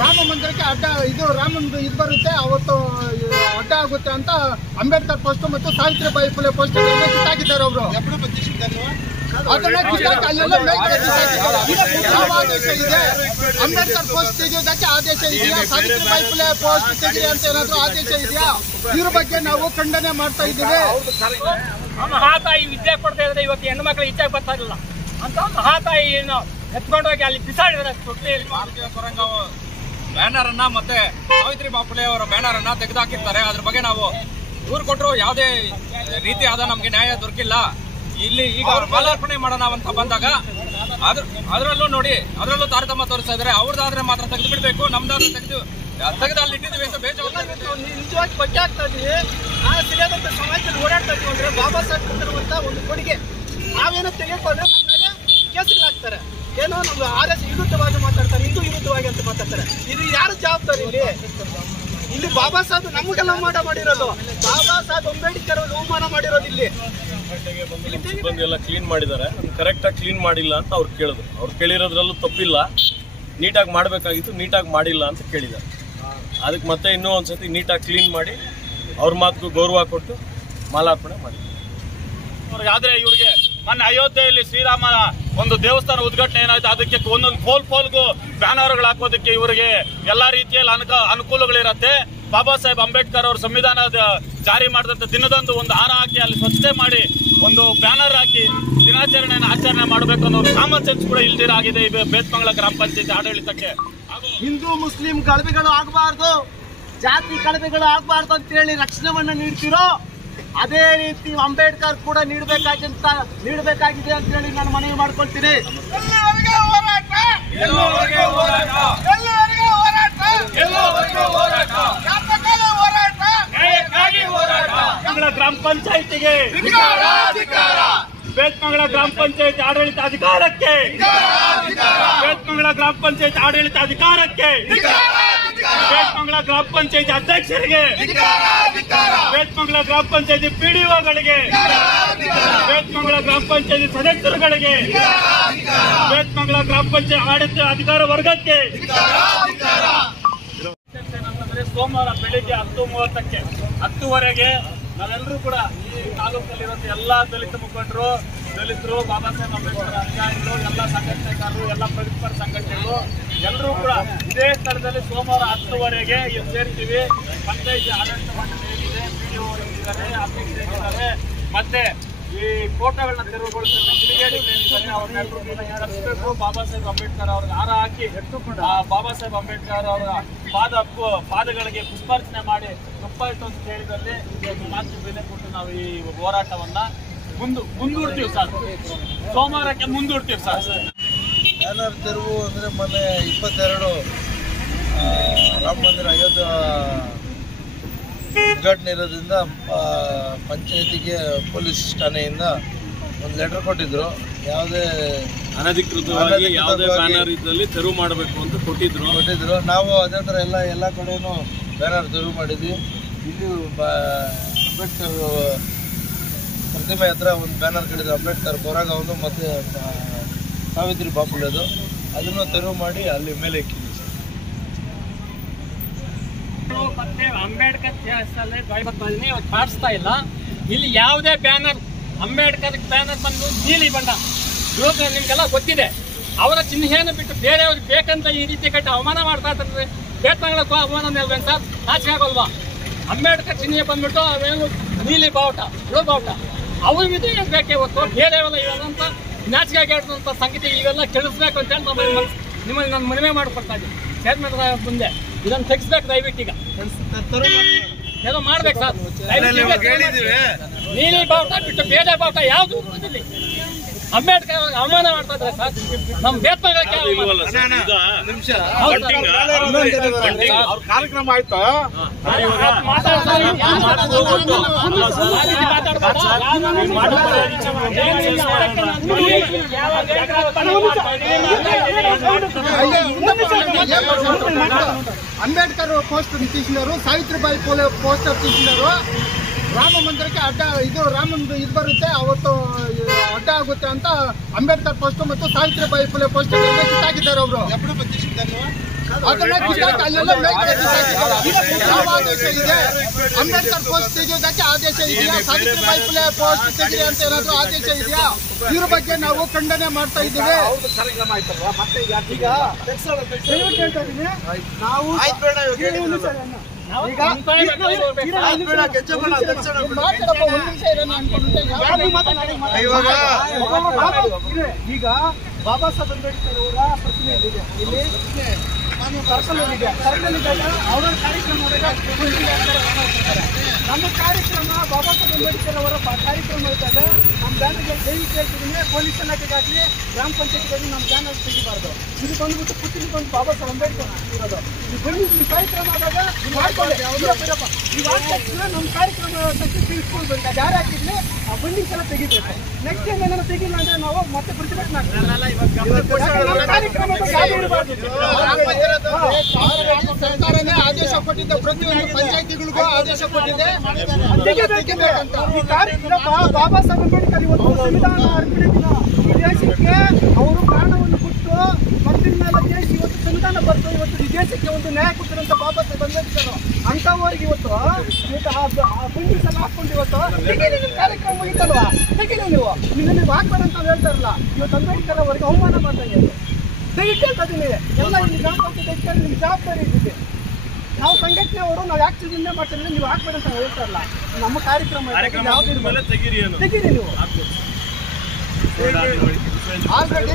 ರಾಮ ಮಂದಿರಕ್ಕೆ ಅಡ್ಡ ಇದು ರಾಮಂದು ಇದು ಬರುತ್ತೆ ಅವತ್ತು ಅಡ್ಡ ಆಗುತ್ತೆ ಅಂತ ಅಂಬೇಡ್ಕರ್ ಪೋಸ್ಟ್ ಮತ್ತು ಸಾವಿತ್ರಿಬಾಯಿ ಫುಲೆ ಪೋಸ್ಟ್ ಕಿತ್ತಾಕಿದ್ದಾರೆ ಅವರು. ಅದನ್ನ ಕಿತ್ತಾಕಿ ಅಲ್ಲೆಲ್ಲ ಯಾವ ಆದೇಶ ಇದೆ? ಅಂಬೇಡ್ಕರ್ ಪೋಸ್ಟ್ ತೆಗೆಯೋದಕ್ಕೆ ಆದೇಶ ಇದೆಯಾ? ಸಾವಿತ್ರಿಬಾಯಿ ಫುಲೆ ಪೋಸ್ಟ್ ತೆಗೆಯಿ ಅಂತ ಏನಾದ್ರು ಆದೇಶ ಇದೆಯಾ? ಇದ್ರ ಬಗ್ಗೆ ನಾವು ಖಂಡನೆ ಮಾಡ್ತಾ ಇದ್ದೀವಿ. ಮಹಾತಾಯಿ ವಿದ್ಯೆ ಕೊಡ್ತಾ ಇದ್ರೆ ಇವತ್ತು ಹೆಣ್ಣು ಮಕ್ಕಳು ಇಚ್ಛೆ ಬರ್ತಾ ಇಲ್ಲ ಅಂತ ಮಹಾತಾಯಿಯನ್ನು ಎತ್ಕೊಂಡೋಗಿ ಅಲ್ಲಿ ಬಿಸಾಡಿದ್ರೆ ತೊಟ್ಟಿಯಲ್ಲಿ ಬ್ಯಾನರ್ ಅನ್ನ ಮತ್ತೆ ಸಾವಿತ್ರಿಬಾಯಿ ಫುಲೆ ಅವರ ಬ್ಯಾನರ್ ಅನ್ನ ತೆಗೆದುಹಾಕಿರ್ತಾರೆ. ಅದ್ರ ಬಗ್ಗೆ ನಾವು ದೂರು ಕೊಟ್ಟರು ಯಾವುದೇ ರೀತಿಯಾದ ನಮ್ಗೆ ನ್ಯಾಯ ದೊರಕಿಲ್ಲ. ಇಲ್ಲಿ ಈಗ ಮಾಲಾರ್ಪಣೆ ಮಾಡೋಣ ಅಂತ ಬಂದಾಗ ಅದರಲ್ಲೂ ನೋಡಿ ಅದರಲ್ಲೂ ತಾರತಮ್ಯ ತೋರಿಸ್ತಾ ಇದ್ದಾರೆ. ಅವ್ರದ್ದಾದ್ರೆ ಮಾತ್ರ ತೆಗೆದು ಬಿಡ್ಬೇಕು, ನಮ್ದಾದ್ರೆ ತೆಗೆದು ಅಲ್ಲಿ ಇಟ್ಟಿದ್ದೀವಿ ಅಂತ ನಿಜವಾಗಿ ಬಗ್ಗೆ ಆಗ್ತಾ ಇದೀವಿ. ಆ ಸಿರಿಯಾದಂತ ಸಮಾಜದಲ್ಲಿ ಓಡಾಡ್ತಾ ಇದೀವಿ ಅಂದ್ರೆ ಬಾಬಾ ಸಾಹೇಬ್ ಕೊಟ್ಟಿರುವಂತ ಒಂದು ಕೊಡುಗೆ ನಾವೇನೋ ತೆಗೆದುಕೊಂಡ್ರೆ ನಮ್ಮ ಮೇಲೆ ಕೇಸುಗಳಾಗ್ತಾರೆ. ಏನೋ ನಮ್ಗೆ RS ವಿರುದ್ಧವಾಗಿ ಮಾತಾಡ್ತಾರೆ, ಹಿಂದೂ ವಿರುದ್ಧವಾಗಿ ಅಂತ ಮಾತಾಡ್ತಾರೆ. ಇದು ಯಾರ ಜವಾಬ್ದಾರಿ? ಇಲ್ಲಿ ಬಾಬಾ ಸಾಹೇಬ್ ನಮಗೆಲ್ಲ ಮಾಡಿರೋದು, ಬಾಬಾ ಸಾಹೇಬ್ ಅಂಬೇಡ್ಕರ್ ಅವಮಾನ ಮಾಡಿರೋದು. ಇಲ್ಲಿ ಸಿಬ್ಬಂದಿ ಎಲ್ಲ ಕ್ಲೀನ್ ಮಾಡಿದ್ದಾರೆ, ಕರೆಕ್ಟ್ ಆಗಿ ಕ್ಲೀನ್ ಮಾಡಿಲ್ಲ ಅಂತ ಅವ್ರು ಕೇಳಿದ್ರು. ಅವ್ರು ಕೇಳಿರೋದ್ರಲ್ಲೂ ತಪ್ಪಿಲ್ಲ, ನೀಟಾಗಿ ಮಾಡಬೇಕಾಗಿತ್ತು, ನೀಟಾಗಿ ಮಾಡಿಲ್ಲ ಅಂತ ಕೇಳಿದ್ದಾರೆ. ಅದಕ್ಕೆ ಮತ್ತೆ ಇನ್ನೂ ಒಂದ್ಸತಿ ನೀಟಾಗಿ ಕ್ಲೀನ್ ಮಾಡಿ ಅವ್ರ ಮಾತಿಗೂ ಗೌರವ ಕೊಟ್ಟು ಮಾಲಾರ್ಪಣೆ ಮಾಡಿ. ಆದ್ರೆ ಇವ್ರಿಗೆ ಮೊನ್ನೆ ಅಯೋಧ್ಯೆಯಲ್ಲಿ ಶ್ರೀರಾಮನ ಒಂದು ದೇವಸ್ಥಾನ ಉದ್ಘಾಟನೆ ಏನಾಯ್ತು, ಅದಕ್ಕೆ ಒಂದೊಂದು ಫೋಲ್ಗೂ ಬ್ಯಾನರ್ಗಳು ಹಾಕೋದಕ್ಕೆ ಇವರಿಗೆ ಎಲ್ಲಾ ರೀತಿಯಲ್ಲಿ ಅನುಕೂಲಗಳಿರತ್ತೆ. ಬಾಬಾ ಸಾಹೇಬ್ ಅಂಬೇಡ್ಕರ್ ಅವರು ಸಂವಿಧಾನ ಜಾರಿ ಮಾಡಿದಂತ ದಿನದಂದು ಒಂದು ಹಾರ ಹಾಕಿ ಅಲ್ಲಿ ಸ್ವಚ್ಛತೆ ಮಾಡಿ ಒಂದು ಬ್ಯಾನರ್ ಹಾಕಿ ದಿನಾಚರಣೆಯನ್ನು ಆಚರಣೆ ಮಾಡಬೇಕು ಅನ್ನೋ ಕಾಮನ್ ಸೆನ್ಸ್ ಕೂಡ ಇಲ್ದಿರಾಗಿದೆ ಈ ಬೇತ್ಮಂಗಲ ಗ್ರಾಮ ಪಂಚಾಯತಿ ಆಡಳಿತಕ್ಕೆ. ಹಿಂದೂ ಮುಸ್ಲಿಂ ಕಳವೆಗಳು ಆಗಬಾರ್ದು, ಜಾತಿ ಕಳವೆಗಳು ಆಗಬಾರ್ದು ಅಂತ ಹೇಳಿ ರಕ್ಷಣೆಯನ್ನ ನೀಡ್ತಿರೋ ಅದೇ ರೀತಿ ಅಂಬೇಡ್ಕರ್ ಕೂಡ ನೀಡಬೇಕಾಗಿದೆ ಅಂತ ಹೇಳಿ ನಾನು ಮನವಿ ಮಾಡ್ಕೊಳ್ತೀನಿ. ಗ್ರಾಮ ಪಂಚಾಯತಿಗೆ, ಬೇತ್ಮಂಗಲ ಗ್ರಾಮ ಪಂಚಾಯತಿ ಆಡಳಿತ ಅಧಿಕಾರಕ್ಕೆ, ಬೇತ್ಮಂಗಲ ಗ್ರಾಮ ಪಂಚಾಯತಿ ಆಡಳಿತ ಅಧಿಕಾರಕ್ಕೆ, ಬೇತ್ಮಂಗಲ ಗ್ರಾಮ ಪಂಚಾಯತಿ ಅಧ್ಯಕ್ಷರಿಗೆ, ಬೇತ್ಮಂಗಲ ಗ್ರಾಮ ಪಂಚಾಯತಿ PDOಗಳಿಗೆ, ಬೇತ್ಮಂಗಲ ಗ್ರಾಮ ಪಂಚಾಯತಿ ಸದಸ್ಯರುಗಳಿಗೆ, ಬೇತ್ಮಂಗಲ ಗ್ರಾಮ ಪಂಚಾಯತ್ ಆಡಳಿತ ಅಧಿಕಾರ ವರ್ಗಕ್ಕೆ. ಸೋಮವಾರ ಬೆಳಿಗ್ಗೆ 10:30ಕ್ಕೆ 10:00ವರೆಗೆ ನಾವೆಲ್ಲರೂ ಕೂಡ ಈ ತಾಲೂಕಲ್ಲಿರುವಂತ ಎಲ್ಲಾ ದಲಿತ ಮುಖಂಡರು, ದಲಿತರು, ಬಾಬಾ ಸಾಹೇಬ್ ಅಂಬೇಡ್ಕರ್ ಅನುಯಾಯಿಗಳು, ಎಲ್ಲ ಸಂಘಟನೆಗಾರರು, ಎಲ್ಲ ಪ್ರಗತಿಪರ ಸಂಘಟನೆಗಳು ಎಲ್ಲರೂ ಕೂಡ ಇದೇ ಸ್ಥಳದಲ್ಲಿ ಸೋಮವಾರ 10:00ವರೆಗೆ ಸೇರ್ತೀವಿ. ಪಂಚಾಯತಿ ಆಡಳಿತ ಮಂಡಳಿ ಏನಿದೆ, PDO ಇದ್ದಾರೆ, ಅಧ್ಯಕ್ಷರಿದ್ದಾರೆ, ಮತ್ತೆ ಈ ಫೋಟೋಗಳನ್ನ ತೆರವುಗೊಳಿಸಿದ ಕಿಡಿಗೇಡಿಗಳೇನಿದ್ದಾರೆ ಅವ್ರನ್ನೆಲ್ಲರೂ ಕರೆಸಬೇಕು. ಬಾಬಾ ಸಾಹೇಬ್ ಅಂಬೇಡ್ಕರ್ ಅವ್ರಿಗೆ ಹಾರ ಹಾಕಿ ಬಾಬಾ ಸಾಹೇಬ್ ಅಂಬೇಡ್ಕರ್ ಅವರ ಪಾದಗಳಿಗೆ ಪುಷ್ಪಾರ್ಚನೆ ಮಾಡಿ ತಪ್ಪಾಯ್ತು ಅಂತ ಹೇಳಿದಲ್ಲಿ ಮಾತು ಬೆಲೆ ಕೊಟ್ಟು ನಾವು ಈ ಹೋರಾಟವನ್ನ ಮುಂದೂಡ್ತೀವಿ ಸರ್. ಸೋಮವಾರಕ್ಕೆ ಮುಂದೂಡ್ತೀವಿ ಸರ್. ಬ್ಯಾನರ್ ತೆರವು ಅಂದರೆ ಮೊನ್ನೆ 22 ರಾಮ ಮಂದಿರ ಅಯೋಧ್ಯೆ ಉದ್ಘಾಟನೆ ಇರೋದ್ರಿಂದ ಪಂಚಾಯತಿಗೆ ಪೊಲೀಸ್ ಠಾಣೆಯಿಂದ ಒಂದು ಲೆಟರ್ ಕೊಟ್ಟಿದ್ರು. ಯಾವುದೇ ಅನಧಿಕೃತವಾಗಿ ಯಾವುದೇ ಬ್ಯಾನರ್ ಇದ್ದಲ್ಲಿ ತೆರವು ಮಾಡಬೇಕು ಅಂತ ಕೊಟ್ಟಿದ್ರು. ನಾವು ಅದೇ ಥರ ಎಲ್ಲ ಕಡೆನೂ ಬ್ಯಾನರ್ ತೆರವು ಮಾಡಿದ್ವಿ. ಇಲ್ಲಿ ಅಂಬೇಡ್ಕರ್ ಪ್ರತಿಮೆ ಹತ್ರ ಒಂದು ಬ್ಯಾನರ್ ಕಟ್ಟಿದ್ರು, ಅಂಬೇಡ್ಕರ್ ಕೊರಗಾವದು ಮತ್ತು ಸಾವಿತ್ರಿಬಾಯಿ ಫುಲೆದು. ಅದನ್ನು ತೆರವು ಮಾಡಿ ಅಲ್ಲಿ ಮೇಲೆ ಇಕ್ಕಿದ್ವಿ. ಮತ್ತೆ ಅಂಬೇಡ್ಕರ್ ಕಾಣಿಸ್ತಾ ಇಲ್ಲ. ಇಲ್ಲಿ ಯಾವುದೇ ಬ್ಯಾನರ್, ಅಂಬೇಡ್ಕರ್ ಬ್ಯಾನರ್ ಬಂದು ನೀಲಿ ಬಣ್ಣ ಯುವಕರು ನಿಮ್ಗೆಲ್ಲ ಗೊತ್ತಿದೆ. ಅವರ ಚಿಹ್ನೆಯನ್ನು ಬಿಟ್ಟು ಬೇರೆಯವ್ರಿಗೆ ಬೇಕಂತ ಈ ರೀತಿ ಕಟ್ಟಿ ಅವಮಾನ ಮಾಡ್ತಾ ಇರ್ತಾರೆ. ಬೇತ್ಮಂಗಲಕ್ಕೂ ಅವಮಾನ ನಿಲ್ಬೇಕ ಸರ್, ನಾಚಿಕೆ ಆಗೋಲ್ವಾ? ಅಂಬೇಡ್ಕರ್ ಚಿಹ್ನೆ ಬಂದ್ಬಿಟ್ಟು ಅವೇನು ನೀಲಿ ಬಾವುಟ, ಬ್ಲೂ ಬಾವುಟ ಅವ್ರಿಗೆ ಬೇಕೇ ಹೊತ್ತು ಬೇರೆಯವೆಲ್ಲ ಇವೆಲ್ಲಂತ ನಾಚಿಕೆ ಆಗಿರುವಂಥ ಸಂಗತಿ ಇವೆಲ್ಲ ಕೆಡಿಸ್ಬೇಕು ಅಂತೇಳಿ ನಿಮ್ಮಲ್ಲಿ ನಾನು ಮನವಿ ಮಾಡಿಕೊಡ್ತಾ ಇದ್ದೀನಿ. ಚೇರ್ಮನ್ ಮುಂದೆ ಇದನ್ನು ತೆಗಿಸ್ಬೇಕು ದಯವಿಟ್ಟು. ಈಗ ಏನೋ ಮಾಡ್ಬೇಕು ಸರ್. ನೀಲಿ ಬಾವುಟ ಬಿಟ್ಟು ಬೇರೆ ಬಾವುಟ ಯಾವ್ದು ಅಂಬೇಡ್ಕರ್ ಅವಮಾನ ಮಾಡ್ತಾ ಇದ್ದಾರೆ ಸರ್. ನಮ್ ಬೇತ್ಮಂಗಲಕ್ಕೆ ಕಾರ್ಯಕ್ರಮ ಆಯ್ತಾ? ಅಂಬೇಡ್ಕರ್ ಪೋಸ್ಟರ್ ನಿಂತಿಸಿದರು, ಸಾವಿತ್ರಿಬಾಯಿ ಫುಲೆ ಪೋಸ್ಟರ್ ನಿಂತಿಸಿದರು. ರಾಮ ಮಂದಿರಕ್ಕೆ ಅಡ್ಡ ಇದು ರಾಮಂದು ಇದು ಬರುತ್ತೆ ಅವತ್ತು ಅಡ್ಡ ಆಗುತ್ತೆ ಅಂತ ಅಂಬೇಡ್ಕರ್ ಪೋಸ್ಟ್ ಮತ್ತು ಸಾವಿತ್ರಿಬಾಯಿ ಫುಲೆ ಪೋಸ್ಟರ್ ಕಿತ್ತಾಕಿದ್ದಾರೆ ಅವರು. ಅದನ್ನ ಕಿತ್ತಾಕಿ ಅಲ್ಲೆಲ್ಲ ಮೇಲ್ಗಡೆ ಬಿಸಾಕಿದ್ದಾರೆ. ಯಾವ ಆದೇಶ ಇದೆ? ಅಂಬೇಡ್ಕರ್ ಪೋಸ್ಟ್ ತೆಗೆಯೋದಕ್ಕೆ ಆದೇಶ ಇದೆಯಾ? ಸಾವಿತ್ರಿಬಾಯಿ ಫುಲೆ ಪೋಸ್ಟ್ ತೆಗೆಯಿರಿ ಅಂತ ಏನಾದ್ರು ಆದೇಶ ಇದೆಯಾ? ಇದ್ರ ಬಗ್ಗೆ ನಾವು ಖಂಡನೆ ಮಾಡ್ತಾ ಇದ್ದೀವಿ. ಈಗ ಬಾಬಾ ಸಾಹೇಬ್ ಅಂಬೇಡ್ಕರ್ ಅವರ ಪ್ರತಿಮೆ ಇದೆ ಇಲ್ಲಿ ಸರ್ಕಲ್ ಇದೆ. ಸರ್ಕಲ್ ಇದ್ದಾಗ ಅವರ ಕಾರ್ಯಕ್ರಮ ನಮ್ಮ ಕಾರ್ಯಕ್ರಮ ಬಾಬಾ ಸಾಹೇಬ್ ಅಂಬೇಡ್ಕರ್ ಅವರ ಕಾರ್ಯಕ್ರಮ ಇದ್ದಾಗ ನಮ್ಮ ಬ್ಯಾನರ್ಗೆ ದಯವಿಟ್ಟು ಕೇಳ್ತಿದ್ದೀನಿ, ಪೊಲೀಸ್ ಇಲಾಖೆಗಾಗಲಿ ಗ್ರಾಮ ಪಂಚಾಯತ್ಗಾಗಲಿ ನಮ್ಮ ಬ್ಯಾನರ್ ತೆಗಿಬಾರ್ದು. ಇದು ಬಂದ್ಬಿಟ್ಟು ಪುತ್ತಿನ ಬಂದು ಬಾಬಾ ಸಾಹೇಬ್ ಅಂಬೇಡ್ಕರ್ ಇರೋದು. ಇದು ಬಂದು ಈ ಕಾರ್ಯಕ್ರಮ ಆದಾಗ ಮಾಡ್ಕೊಳ್ಳಿ. ಈಗ ಆದ ತಕ್ಷಣ ನಮ್ಮ ಕಾರ್ಯಕ್ರಮ ತಕ್ಷಣ ತಿಳಿಸ್ಕೊಂಡು ಬಂದ ಯಾರು ಹಾಕಿದ್ವಿ ಆ ಬಂಡಿಂಗ್ಸ್ ಎಲ್ಲ ತೆಗಿಬೇಕು. ನೆಕ್ಸ್ಟ್ ಟೈಮ್ ಏನಾದ್ರು ತೆಗಿಲ್ಲ ಅಂದ್ರೆ ನಾವು ಮತ್ತೆ ಪ್ರತಿಭಟನೆ ಸರ್ಕಾರನೇ ಆದೇಶ ಕೊಟ್ಟಿದ್ದ, ಪ್ರತಿಯೊಂದು ಪಂಚಾಯತಿಗಳಿಗೂ ಆದೇಶ ಕೊಟ್ಟಿದೆ. ಬಾಬಾ ಸಾಹೇಬ್ ಅಂಬೇಡ್ಕರ್ ಇವತ್ತು ಸಂವಿಧಾನ ಅರ್ಪಣೆ ದಿನ. ಈ ದೇಶಕ್ಕೆ ಅವರು ಪ್ರಾಣವನ್ನು ಕೊಟ್ಟು ಮತ್ತಿನ ಮೇಲೆ ದೇಶ ಇವತ್ತು ಸಂವಿಧಾನ ಬರ್ತು. ಇವತ್ತು ಈ ದೇಶಕ್ಕೆ ಒಂದು ನ್ಯಾಯ ಕೊಟ್ಟಿರಂತ ಬಾಬಾ ಸಾಹೇಬ್ ಅಂಬೇಡ್ಕರ್ ಅಂತವರಿಗೆ ಇವತ್ತು ಬಂಡಿಸ್ ಎಲ್ಲ ಹಾಕೊಂಡು ಇವತ್ತು ತೆಗೀರಿ. ನಿಮ್ಮ ಕಾರ್ಯಕ್ರಮ ಮುಗಿತಲ್ವಾ, ತೆಗೀರಿ ನೀವು. ನೀವು ಹಾಕ್ಬೇಡ ಅಂತ ಹೇಳ್ತಾ ಇರಲ್ಲ. ಇವತ್ತು ಅಂಬೇಡ್ಕರ್ ಅವರಿಗೆ ಅವಮಾನ ಮಾಡ್ದಂಗೆ ದಯವಿಟ್ಟು ಹೇಳ್ತಾ ಇದ್ದೀನಿ. ಎಲ್ಲ ಇಲ್ಲಿ ಗ್ರಾಮ ಪಂಚಾಯತ್ ನಿಮ್ಗೆ ಜವಾಬ್ದಾರಿ ಇದ್ದೀವಿ. ನಾವು ಸಂಘಟನೆ ಅವರು ನಾವು ಯಾಕೆ ಚಿಂತೆ ಮಾಡ್ತೀವಿ, ನೀವು ಹಾಕ್ಬೇಡ ಅಂತ ಹೇಳ್ತಾ ಇರಲ್ಲ. ನಮ್ಮ ಕಾರ್ಯಕ್ರಮ ತೆಗೀರಿ ನೀವು. ಆಲ್ರೆಡಿ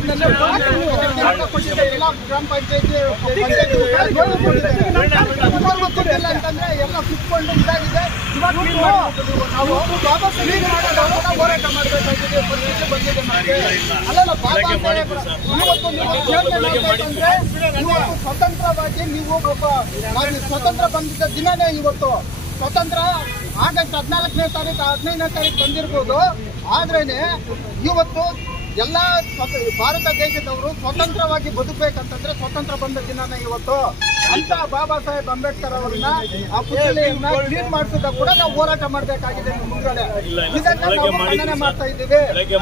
ಕೊಟ್ಟಿದೆ ಎಲ್ಲ ಗ್ರಾಮ ಪಂಚಾಯತಿ ಅಂತಂದ್ರೆ ಎಲ್ಲ ಕುತ್ಕೊಂಡು ಇದಾಗಿದೆ. ನಾವು ಬಾಬಾ ಸಾಹೇಬ್ ಹೋರಾಟ ಮಾಡಬೇಕಾಗಿದೆ. ಅಲ್ಲಲ್ಲ ಬಾಬಾ ಸಾಹೇಬ್ ಇವತ್ತು ನೀವು ಸ್ವತಂತ್ರವಾಗಿ ನೀವು ಸ್ವತಂತ್ರ ಬಂದಿದ್ದ ದಿನನೇ ಇವತ್ತು ಸ್ವತಂತ್ರ ಆಗಸ್ಟ್ 14ನೇ ತಾರೀಕು 15ನೇ ತಾರೀಕು ಬಂದಿರ್ಬೋದು. ಆದ್ರೇನೆ ಇವತ್ತು ಎಲ್ಲ ಭಾರತ ದೇಶದವರು ಸ್ವತಂತ್ರವಾಗಿ ಬದುಕಬೇಕಂತಂದ್ರೆ ಸ್ವತಂತ್ರ ಬಂದ ದಿನನೇ ಇವತ್ತು. ಅಂತ ಬಾಬಾ ಸಾಹೇಬ್ ಅಂಬೇಡ್ಕರ್ ಅವರನ್ನ ಆ ಪುತ್ಥಳಿಯನ್ನ ಕ್ಲೀನ್ ಮಾಡಿಸಿದ ಕೂಡ ನಾವು ಹೋರಾಟ ಮಾಡಬೇಕಾಗಿದೆ. ನಿಮ್ಮ ಮುಂದೆ ಇದನ್ನ ನಾವು ಖಂಡನೆ ಮಾಡ್ತಾ ಇದ್ದೀವಿ. ಬೆಳಗ್ಗೆ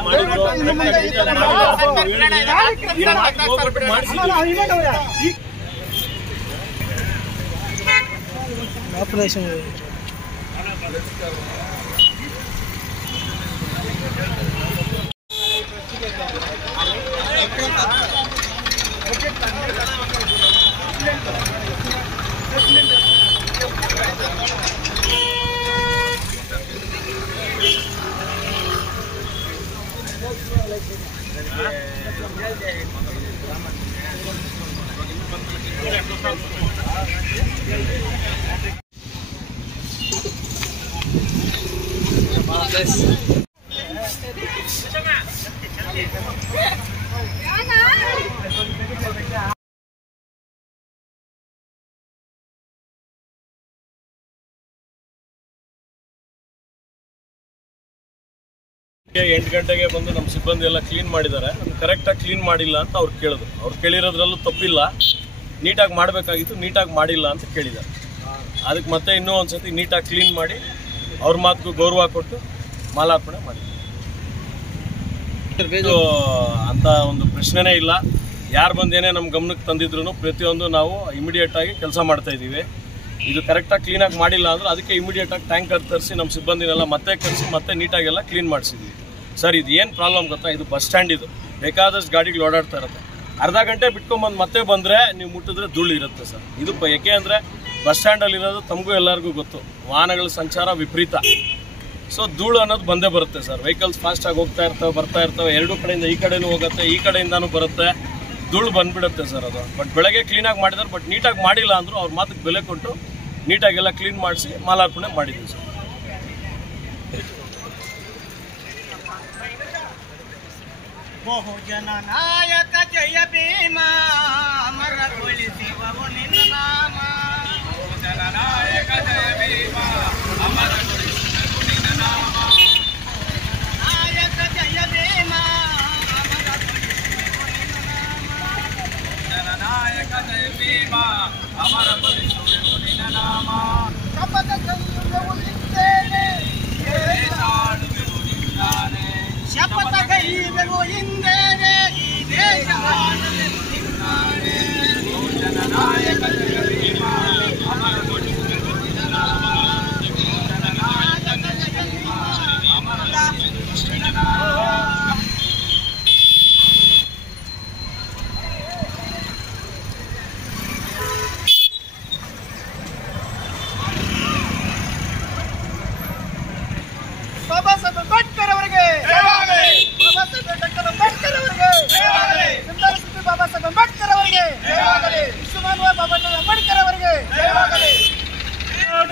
8 ಗಂಟೆಗೆ ಬಂದು ನಮ್ಮ ಸಿಬ್ಬಂದಿ ಎಲ್ಲ ಕ್ಲೀನ್ ಮಾಡಿದ್ದಾರೆ. ಕರೆಕ್ಟಾಗಿ ಕ್ಲೀನ್ ಮಾಡಿಲ್ಲ ಅಂತ ಅವ್ರು ಕೇಳಿದ್ರು. ಅವ್ರು ಕೇಳಿರೋದ್ರಲ್ಲೂ ತಪ್ಪಿಲ್ಲ, ನೀಟಾಗಿ ಮಾಡಬೇಕಾಗಿತ್ತು, ನೀಟಾಗಿ ಮಾಡಿಲ್ಲ ಅಂತ ಕೇಳಿದ್ದಾರೆ. ಅದಕ್ಕೆ ಮತ್ತೆ ಇನ್ನೂ ಒಂದು ಸತಿ ನೀಟಾಗಿ ಕ್ಲೀನ್ ಮಾಡಿ ಅವ್ರ ಮಾತಿಗೂ ಗೌರವ ಕೊಟ್ಟು ಮಾಲಾರ್ಪಣೆ ಮಾಡಿದ್ವಿ. ಇದು ಅಂತ ಒಂದು ಪ್ರಶ್ನೆನೇ ಇಲ್ಲ. ಯಾರು ಬಂದೇನೆ ನಮ್ಮ ಗಮನಕ್ಕೆ ತಂದಿದ್ರು ಪ್ರತಿಯೊಂದು ನಾವು ಇಮಿಡಿಯೇಟಾಗಿ ಕೆಲಸ ಮಾಡ್ತಾ ಇದ್ದೀವಿ. ಇದು ಕರೆಕ್ಟಾಗಿ ಕ್ಲೀನಾಗಿ ಮಾಡಿಲ್ಲ ಅಂದ್ರೆ ಅದಕ್ಕೆ ಇಮಿಡಿಯೇಟಾಗಿ ಟ್ಯಾಂಕರ್ ತರಿಸಿ ನಮ್ಮ ಸಿಬ್ಬಂದಿನೆಲ್ಲ ಮತ್ತೆ ಕರೆಸಿ ಮತ್ತೆ ನೀಟಾಗೆಲ್ಲ ಕ್ಲೀನ್ ಮಾಡಿಸಿದ್ವಿ. ಸರ್ ಇದು ಏನು ಪ್ರಾಬ್ಲಮ್ ಗೊತ್ತಾ, ಇದು ಬಸ್ ಸ್ಟ್ಯಾಂಡ್, ಇದು ಬೇಕಾದಷ್ಟು ಗಾಡಿಗಳು ಓಡಾಡ್ತಾ ಇರುತ್ತೆ. ಅರ್ಧ ಗಂಟೆ ಬಿಟ್ಕೊಂಬಂದು ಮತ್ತೆ ಬಂದರೆ ನೀವು ಮುಟ್ಟಿದ್ರೆ ಧೂಳು ಇರುತ್ತೆ ಸರ್. ಇದು ಯಾಕೆ ಅಂದರೆ ಬಸ್ ಸ್ಟ್ಯಾಂಡಲ್ಲಿರೋದು ತಮಗೂ ಎಲ್ಲರಿಗೂ ಗೊತ್ತು, ವಾಹನಗಳ ಸಂಚಾರ ವಿಪರೀತ. ಸೊ ಧೂಳು ಅನ್ನೋದು ಬಂದೇ ಬರುತ್ತೆ ಸರ್. ವೆಹಿಕಲ್ಸ್ ಫಾಸ್ಟಾಗಿ ಹೋಗ್ತಾ ಇರ್ತವೆ, ಬರ್ತಾ ಇರ್ತವೆ, ಎರಡೂ ಕಡೆಯಿಂದ ಈ ಕಡೆನೂ ಹೋಗುತ್ತೆ, ಈ ಕಡೆಯಿಂದನೂ ಬರುತ್ತೆ, ಧೂಳು ಬಂದುಬಿಡುತ್ತೆ ಸರ್ ಅದು. ಬಟ್ ಬೆಳಗ್ಗೆ ಕ್ಲೀನಾಗಿ ಮಾಡಿದ್ದಾರೆ, ಬಟ್ ನೀಟಾಗಿ ಮಾಡಿಲ್ಲ ಅಂದರೂ ಅವ್ರ ಮಾತಿಗೆ ಬೆಲೆ ಕೊಟ್ಟು ನೀಟಾಗೆಲ್ಲ ಕ್ಲೀನ್ ಮಾಡಿಸಿ ಮಾಲಾರ್ಪಣೆ ಮಾಡಿದ್ದೀವಿ ಸರ್. ಬಹುಜನ ನಾಯಕ ಜಯ ಭೀಮ ಅಮರಗೊಳಿಸುವವು ನಿನ್ನ ನಾಮ. ಬಹುಜನ ನಾಯಕ ಜಯ ಭೀಮ ಅಮರಗೊಳಿಸುವವು ನಿನ್ನ ನಾಮ. ನಾಯಕ ಜಯ ಭೀಮ ಅಮರಗೊಳಿಸುವವು ನಿನ್ನ ನಾಮ. ಬಹುಜನ ನಾಯಕ ಜಯ ಭೀಮ ಅಮರಗೊಳಿಸುವವು ನಿನ್ನ ನಾಮ. ಶಪಥ ಕೈಯುವೆವು ನಿಂತೇನೆ, ದೇಶಾಳುವೆವು ನಿಂತಾನೆ. ಶಪಥ ಕೈಯುವೆವು ಹಿಂದೇನೆ, ಈ ದೇಶ ಆಳುವೆವು ನಿಂತಾನೆ. ಬಾಬಾ ಸಾಹೇಬ್ ಅಂಬೇಡ್ಕರ್ ಅವರಿಗೆ ಬಾಬಾ ಸಾಹೇಬ್ ಡಾಕ್ಟರ್ ಅಂಬೇಡ್ಕರ್ ಅವರಿಗೆ ಸುಂದರ ಸುದ್ದಿ ಬಾಬಾ ಸಾಹೇಬ್ ಅಂಬೇಡ್ಕರ್ ಅವರಿಗೆ ವಿಶ್ವಮಾನವ ಬಾಬಾ ಸಾಹೇಬ್ ಅಂಬೇಡ್ಕರ್ ಅವರಿಗೆ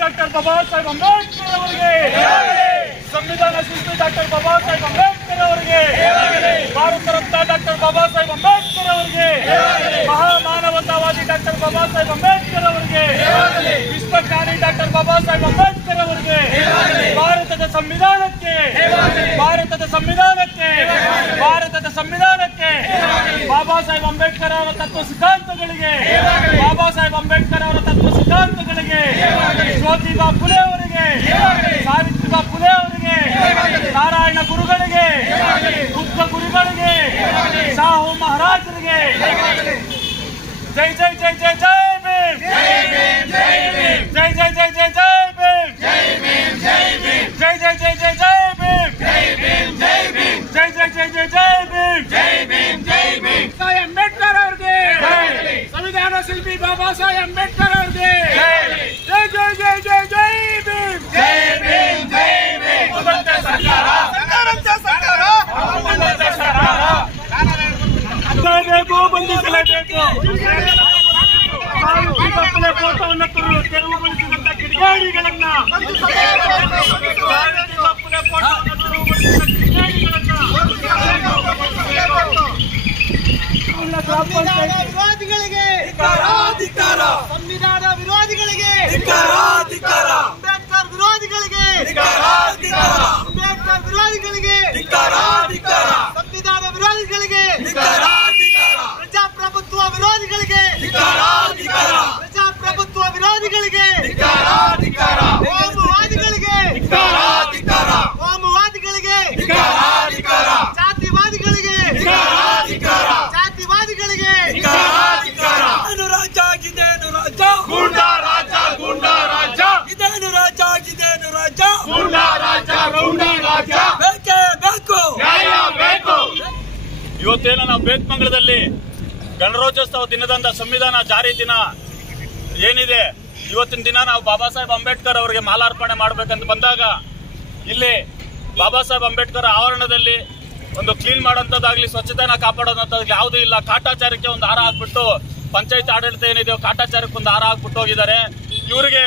ಡಾಕ್ಟರ್ ಬಾಬಾ ಸಾಹೇಬ್ ಅಂಬೇಡ್ಕರ್ ಅವರಿಗೆ ಸಂವಿಧಾನ ಶಿಲ್ಪಿ ಡಾಕ್ಟರ್ ಬಾಬಾ ಸಾಹೇಬ್ ಅಂಬೇಡ್ಕರ್ ಅವರಿಗೆ ಭಾರತ ರತ್ನ ಡಾಕ್ಟರ್ ಬಾಬಾ ಸಾಹೇಬ್ ಅಂಬೇಡ್ಕರ್ ಅವರಿಗೆ ಮಹಾಮಾನವತಾವಾದಿ ಡಾಕ್ಟರ್ ಬಾಬಾ ಸಾಹೇಬ್ ಅಂಬೇಡ್ಕರ್ ಅವರಿಗೆ ವಿಶ್ವಜ್ಞಾನಿ ಡಾಕ್ಟರ್ ಬಾಬಾ ಸಾಹೇಬ್ ಅಂಬೇಡ್ಕರ್ ಅವರಿಗೆ ಭಾರತದ ಸಂವಿಧಾನಕ್ಕೆ ಬಾಬಾ ಸಾಹೇಬ್ ಅಂಬೇಡ್ಕರ್ ಅವರ ತತ್ವ ಸಿದ್ಧಾಂತಗಳಿಗೆ ಜ್ಯೋತಿಬಾ ಫುಲೆ ಅವರಿಗೆ ಸಾವಿತ್ರಿಬಾ ಫುಲೆ ಅವರಿಗೆ ನಾರಾಯಣ ಗುರುಗಳಿಗೆ ಬುದ್ಧ ಗುರುಗಳಿಗೆ ಸಾಹು ಮಹಾರಾಜರಿಗೆ ಜೈ ಜೈ ಜೈ ಜೈ ಜೈ ಭೀಮ್ ಜೈ ಜೈ ಜೈ ಜೈ ಜೈ ಭೀಮ್ ಜೈ ಜೈ ಜೈ ಜೈ ಜೈ ಭೀಮ್ ಜೈ ಜೈ ಜೈ ಜೈ ಜೈ ಭೀಮ್ ಸಾಹೇಬ್ ಅಂಬೇಡ್ಕರ್ ಅವರಿಗೆ ಸಂವಿಧಾನ ಶಿಲ್ಪಿ ಬಾಬಾ ಸಾಹೇಬ್ ಅಂಬೇಡ್ಕರ್ ಅವರಿಗೆ ಜೈ ಜೈ ಜೈ ಜೈ ಜೈ ಭೀಮ್ ಬಂಧಿಸಲೇಬೇಕು ಫೋಟೋವನ್ನು ತೆರವುಗೊಳಿಸಿದಂತ ಕಿಡಿಗೇಡಿಗಳನ್ನ ವಿರೋಧಿಗಳಿಗೆ ಸಂವಿಧಾನ ವಿರೋಧಿಗಳಿಗೆ ಅಂಬೇಡ್ಕರ್ ವಿರೋಧಿಗಳಿಗೆ ಸಂವಿಧಾನ ವಿರೋಧಿಗಳಿಗೆ ಪ್ರಜಾಪ್ರಭುತ್ವ ವಿರೋಧಿಗಳಿಗೆ ಕೋಮುವಾದಿಗಳಿಗೆ ಜಾತಿವಾದಿಗಳಿಗೆ ಇವತ್ತೇನ ನಾವು ಬೇತ್ಮಂಗಲದಲ್ಲಿ ಗಣರಾಜ್ಯೋತ್ಸವ ದಿನದಂದ ಸಂವಿಧಾನ ಜಾರಿ ದಿನ ಏನಿದೆ, ಇವತ್ತಿನ ದಿನ ನಾವು ಬಾಬಾ ಸಾಹೇಬ್ ಅಂಬೇಡ್ಕರ್ ಅವರಿಗೆ ಮಾಲಾರ್ಪಣೆ ಮಾಡ್ಬೇಕಂತ ಬಂದಾಗ ಇಲ್ಲಿ ಬಾಬಾ ಸಾಹೇಬ್ ಅಂಬೇಡ್ಕರ್ ಆವರಣದಲ್ಲಿ ಒಂದು ಕ್ಲೀನ್ ಮಾಡೋಂಥದ್ದಾಗ್ಲಿ, ಸ್ವಚ್ಛತೆನ ಕಾಪಾಡೋದಂಥದ್ದಾಗ್ಲಿ ಯಾವುದೂ ಇಲ್ಲ. ಕಾಟಾಚಾರಕ್ಕೆ ಒಂದು ಹಾರ ಹಾಕ್ಬಿಟ್ಟು ಪಂಚಾಯತ್ ಆಡಳಿತ ಏನಿದೆ ಕಾಟಾಚಾರಕ್ಕೆ ಒಂದು ಹಾರ ಹಾಕ್ಬಿಟ್ಟು ಹೋಗಿದ್ದಾರೆ. ಇವರಿಗೆ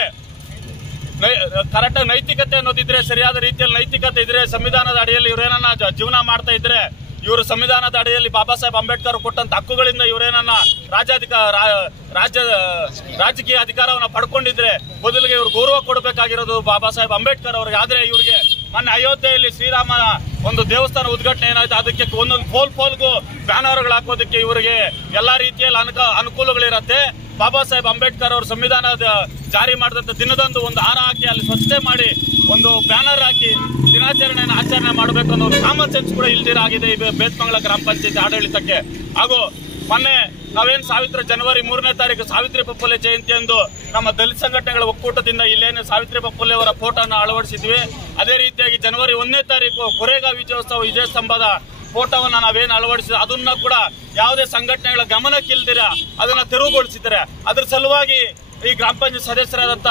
ಕರೆಕ್ಟಾಗಿ ನೈತಿಕತೆ ಅನ್ನೋದಿದ್ರೆ, ಸರಿಯಾದ ರೀತಿಯಲ್ಲಿ ನೈತಿಕತೆ ಇದ್ರೆ, ಸಂವಿಧಾನದ ಅಡಿಯಲ್ಲಿ ಇವರೇನನ್ನ ಜೀವನ ಮಾಡ್ತಾ ಇದ್ರೆ, ಇವರು ಸಂವಿಧಾನದ ಅಡಿಯಲ್ಲಿ ಬಾಬಾ ಸಾಹೇಬ್ ಅಂಬೇಡ್ಕರ್ ಕೊಟ್ಟಂತ ಹಕ್ಕುಗಳಿಂದ ಇವರೇನನ್ನ ರಾಜಕೀಯ ಅಧಿಕಾರವನ್ನ ಪಡ್ಕೊಂಡಿದ್ರೆ ಬದಲಿಗೆ ಇವರು ಗೌರವ ಕೊಡಬೇಕಾಗಿರೋದು ಬಾಬಾ ಸಾಹೇಬ್ ಅಂಬೇಡ್ಕರ್ ಅವರಿಗೆ. ಆದ್ರೆ ಇವರಿಗೆ ಮೊನ್ನೆ ಅಯೋಧ್ಯೆಯಲ್ಲಿ ಶ್ರೀರಾಮ ಒಂದು ದೇವಸ್ಥಾನ ಉದ್ಘಾಟನೆ ಏನಾಯ್ತು, ಅದಕ್ಕೆ ಒಂದೊಂದು ಪೋಲ್ಗೂ ಬ್ಯಾನರ್ಗಳು ಹಾಕೋದಕ್ಕೆ ಇವರಿಗೆ ಎಲ್ಲಾ ರೀತಿಯಲ್ಲಿ ಅನುಕೂಲಗಳಿರತ್ತೆ. ಬಾಬಾ ಸಾಹೇಬ್ ಅಂಬೇಡ್ಕರ್ ಅವರು ಸಂವಿಧಾನ ಜಾರಿ ಮಾಡಿದಂತ ದಿನದಂದು ಒಂದು ಹಾರ ಹಾಕಿ ಅಲ್ಲಿ ಸ್ವಚ್ಛತೆ ಮಾಡಿ ಒಂದು ಬ್ಯಾನರ್ ಹಾಕಿ ದಿನಾಚರಣೆಯನ್ನು ಆಚರಣೆ ಮಾಡಬೇಕು ಅನ್ನೋ ಕಾಮನ್ ಸೆನ್ಸ್ ಕೂಡ ಇಲ್ದಿರಾಗಿದೆ ಈ ಬೇತ್ಮಂಗಲ ಗ್ರಾಮ ಪಂಚಾಯತ್ ಆಡಳಿತಕ್ಕೆ. ಹಾಗೂ ಮೊನ್ನೆ ನಾವೇನು ಜನವರಿ 3ನೇ ತಾರೀಕು ಸಾವಿತ್ರಿಬಾ ಫುಲೆ ಜಯಂತಿ ಎಂದು ನಮ್ಮ ದಲಿತ ಸಂಘಟನೆಗಳ ಒಕ್ಕೂಟದಿಂದ ಇಲ್ಲೇನು ಸಾವಿತ್ರಿಬಾ ಫುಲೆ ಅವರ ಫೋಟೋನ ಅಳವಡಿಸಿದ್ವಿ. ಅದೇ ರೀತಿಯಾಗಿ ಜನವರಿ 1ನೇ ತಾರೀಕು ಕೊರೆಗಾಂವ್ ವಿಜಯೋತ್ಸವ ವಿಜಯ ಸ್ತಂಭದ ಫೋಟೋವನ್ನ ನಾವೇನು ಅಳವಡಿಸಿದ ಅದನ್ನ ಕೂಡ ಯಾವುದೇ ಸಂಘಟನೆಗಳ ಗಮನಕ್ಕಿಲ್ದಿರ ಅದನ್ನ ತೆರವುಗೊಳಿಸಿದ್ದಾರೆ. ಅದ್ರ ಸಲುವಾಗಿ ಈ ಗ್ರಾಮ ಪಂಚಾಯತ್ ಸದಸ್ಯರಾದಂತ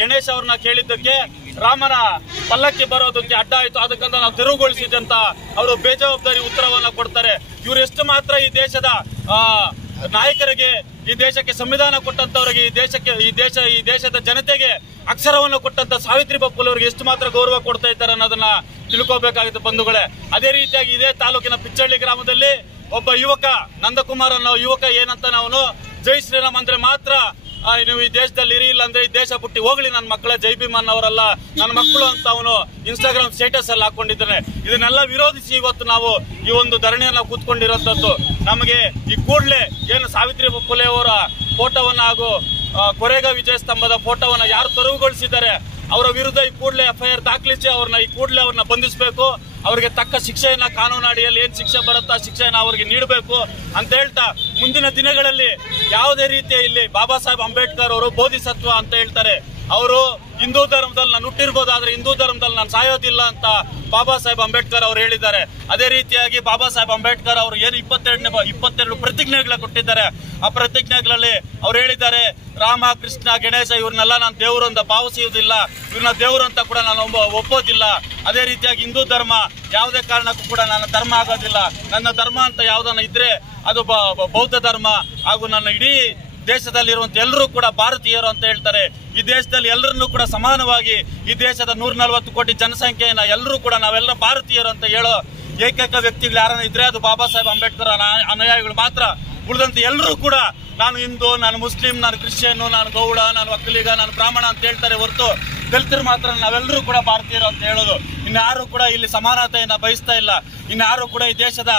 ಗಣೇಶ್ ಅವ್ರನ್ನ ಕೇಳಿದ್ದಕ್ಕೆ ರಾಮನ ಪಲ್ಲಕ್ಕಿ ಬರೋದಕ್ಕೆ ಅಡ್ಡ ಆಯ್ತು, ಅದಕ್ಕಂತ ನಾವು ತೆರವುಗೊಳಿಸಿದಂತ ಅವರು ಬೇಜವಾಬ್ದಾರಿ ಉತ್ತರವನ್ನ ಕೊಡ್ತಾರೆ. ಇವರು ಎಷ್ಟು ಮಾತ್ರ ಈ ದೇಶದ ನಾಯಕರಿಗೆ, ಈ ದೇಶಕ್ಕೆ ಸಂವಿಧಾನ ಕೊಟ್ಟಂತವರಿಗೆ, ಈ ದೇಶದ ಜನತೆಗೆ ಅಕ್ಷರವನ್ನು ಕೊಟ್ಟಂತ ಸಾವಿತ್ರಿಬಾ ಫುಲೆ ಅವರಿಗೆ ಎಷ್ಟು ಮಾತ್ರ ಗೌರವ ಕೊಡ್ತಾ ಇದ್ದಾರೆ ಅನ್ನೋದನ್ನ ತಿಳ್ಕೋಬೇಕಾಗಿತ್ತು ಬಂಧುಗಳೇ. ಅದೇ ರೀತಿಯಾಗಿ ಇದೇ ತಾಲೂಕಿನ ಪಿಚ್ಚಳ್ಳಿ ಗ್ರಾಮದಲ್ಲಿ ಒಬ್ಬ ಯುವಕ ನಂದಕುಮಾರ್ ಅನ್ನೋ ಯುವಕ ಏನಂತ ನಾವು ಜೈ ಶ್ರೀರಾಮ್ ಅಂದ್ರೆ ಮಾತ್ರ ನೀವು ಈ ದೇಶದಲ್ಲಿ ಇರಿ, ಇಲ್ಲ ಅಂದ್ರೆ ಈ ದೇಶ ಬಿಟ್ಟು ಹೋಗ್ಲಿ, ನನ್ನ ಮಕ್ಕಳ ಜೈ ಭೀಮನ್ ಅವರಲ್ಲ ನನ್ನ ಮಕ್ಕಳು ಅಂತ ಅವನು ಇನ್ಸ್ಟಾಗ್ರಾಮ್ ಸ್ಟೇಟಸ್ ಅಲ್ಲಿ ಹಾಕೊಂಡಿದ್ದಾನೆ. ಇದನ್ನೆಲ್ಲ ವಿರೋಧಿಸಿ ಇವತ್ತು ನಾವು ಈ ಒಂದು ಧರಣಿಯನ್ನ ಕೂತ್ಕೊಂಡಿರೋಂಥದ್ದು. ನಮಗೆ ಈ ಕೂಡಲೇ ಏನು ಸಾವಿತ್ರಿಬಾ ಫುಲೆ ಅವರ ಫೋಟೋವನ್ನ ಹಾಗೂ ಕೊರೆಗಾಂವ್ ವಿಜಯ ಸ್ತಂಭದ ಫೋಟೋವನ್ನ ಯಾರು ತೆರವುಗೊಳಿಸಿದ್ದಾರೆ ಅವರ ವಿರುದ್ಧ ಈ ಕೂಡಲೇ FIR ದಾಖಲಿಸಿ ಈ ಕೂಡಲೇ ಅವ್ರನ್ನ ಬಂಧಿಸಬೇಕು. ಅವರಿಗೆ ತಕ್ಕ ಶಿಕ್ಷೆಯನ್ನ ಕಾನೂನು ಅಡಿಯಲ್ಲಿ ಏನ್ ಶಿಕ್ಷೆ ಬರುತ್ತಾ ಶಿಕ್ಷೆಯನ್ನ ಅವರಿಗೆ ನೀಡಬೇಕು ಅಂತ ಹೇಳ್ತಾ, ಮುಂದಿನ ದಿನಗಳಲ್ಲಿ ಯಾವುದೇ ರೀತಿಯ ಇಲ್ಲಿ ಬಾಬಾ ಸಾಹೇಬ್ ಅಂಬೇಡ್ಕರ್ ಅವರು ಬೋಧಿಸತ್ವ ಅಂತ ಹೇಳ್ತಾರೆ. ಅವರು ಹಿಂದೂ ಧರ್ಮದಲ್ಲಿ ನಾನು ಹುಟ್ಟಿರ್ಬೋದಾದ್ರೆ ಹಿಂದೂ ಧರ್ಮದಲ್ಲಿ ನಾನು ಸಾಯೋದಿಲ್ಲ ಅಂತ ಬಾಬಾ ಸಾಹೇಬ್ ಅಂಬೇಡ್ಕರ್ ಅವರು ಹೇಳಿದ್ದಾರೆ. ಅದೇ ರೀತಿಯಾಗಿ ಬಾಬಾ ಸಾಹೇಬ್ ಅಂಬೇಡ್ಕರ್ ಅವರು ಏನು 22 ಪ್ರತಿಜ್ಞೆಗಳ ಕೊಟ್ಟಿದ್ದಾರೆ. ಆ ಪ್ರತಿಜ್ಞೆಗಳಲ್ಲಿ ಅವ್ರು ಹೇಳಿದ್ದಾರೆ, ರಾಮ, ಕೃಷ್ಣ, ಗಣೇಶ ಇವ್ರನ್ನೆಲ್ಲ ನಾನು ದೇವರು ಅಂತ ಭಾವಿಸುವುದಿಲ್ಲ, ಇವ್ರನ್ನ ದೇವರು ಅಂತ ಕೂಡ ನಾನು ಒಪ್ಪೋದಿಲ್ಲ. ಅದೇ ರೀತಿಯಾಗಿ ಹಿಂದೂ ಧರ್ಮ ಯಾವುದೇ ಕಾರಣಕ್ಕೂ ಕೂಡ ನನ್ನ ಧರ್ಮ ಆಗೋದಿಲ್ಲ. ನನ್ನ ಧರ್ಮ ಅಂತ ಯಾವ್ದನ್ನ ಇದ್ರೆ ಅದು ಬೌದ್ಧ ಧರ್ಮ. ಹಾಗೂ ನನ್ನ ಇಡೀ ದೇಶದಲ್ಲಿರುವಂತ ಎಲ್ಲರೂ ಕೂಡ ಭಾರತೀಯರು ಅಂತ ಹೇಳ್ತಾರೆ. ಈ ದೇಶದಲ್ಲಿ ಎಲ್ಲರನ್ನೂ ಕೂಡ ಸಮಾನವಾಗಿ, ಈ ದೇಶದ 140 ಕೋಟಿ ಜನಸಂಖ್ಯೆಯನ್ನ ಎಲ್ಲರೂ ಕೂಡ ನಾವೆಲ್ಲ ಭಾರತೀಯರು ಅಂತ ಹೇಳೋ ಏಕೈಕ ವ್ಯಕ್ತಿಗಳು ಯಾರನ್ನ ಇದ್ರೆ ಅದು ಬಾಬಾ ಸಾಹೇಬ್ ಅಂಬೇಡ್ಕರ್ ಅನುಯಾಯಿಗಳು ಮಾತ್ರ. ಉಳಿದಂತೆ ಎಲ್ಲರೂ ಕೂಡ ನಾನು ಹಿಂದೂ, ನಾನು ಮುಸ್ಲಿಂ, ನಾನು ಕ್ರಿಶ್ಚಿಯನ್, ನಾನು ಗೌಡ, ನಾನು ಒಕ್ಕಲಿಗ, ನಾನು ಬ್ರಾಹ್ಮಣ ಅಂತ ಹೇಳ್ತಾರೆ ಹೊರತು ದಲಿತರು ಮಾತ್ರ ನಾವೆಲ್ಲರೂ ಕೂಡ ಭಾರತೀಯರು ಅಂತ ಹೇಳೋದು. ಇನ್ಯಾರು ಕೂಡ ಇಲ್ಲಿ ಸಮಾನತೆಯನ್ನ ಬಯಸ್ತಾ ಇಲ್ಲ. ಇನ್ಯಾರು ಕೂಡ ಈ ದೇಶದ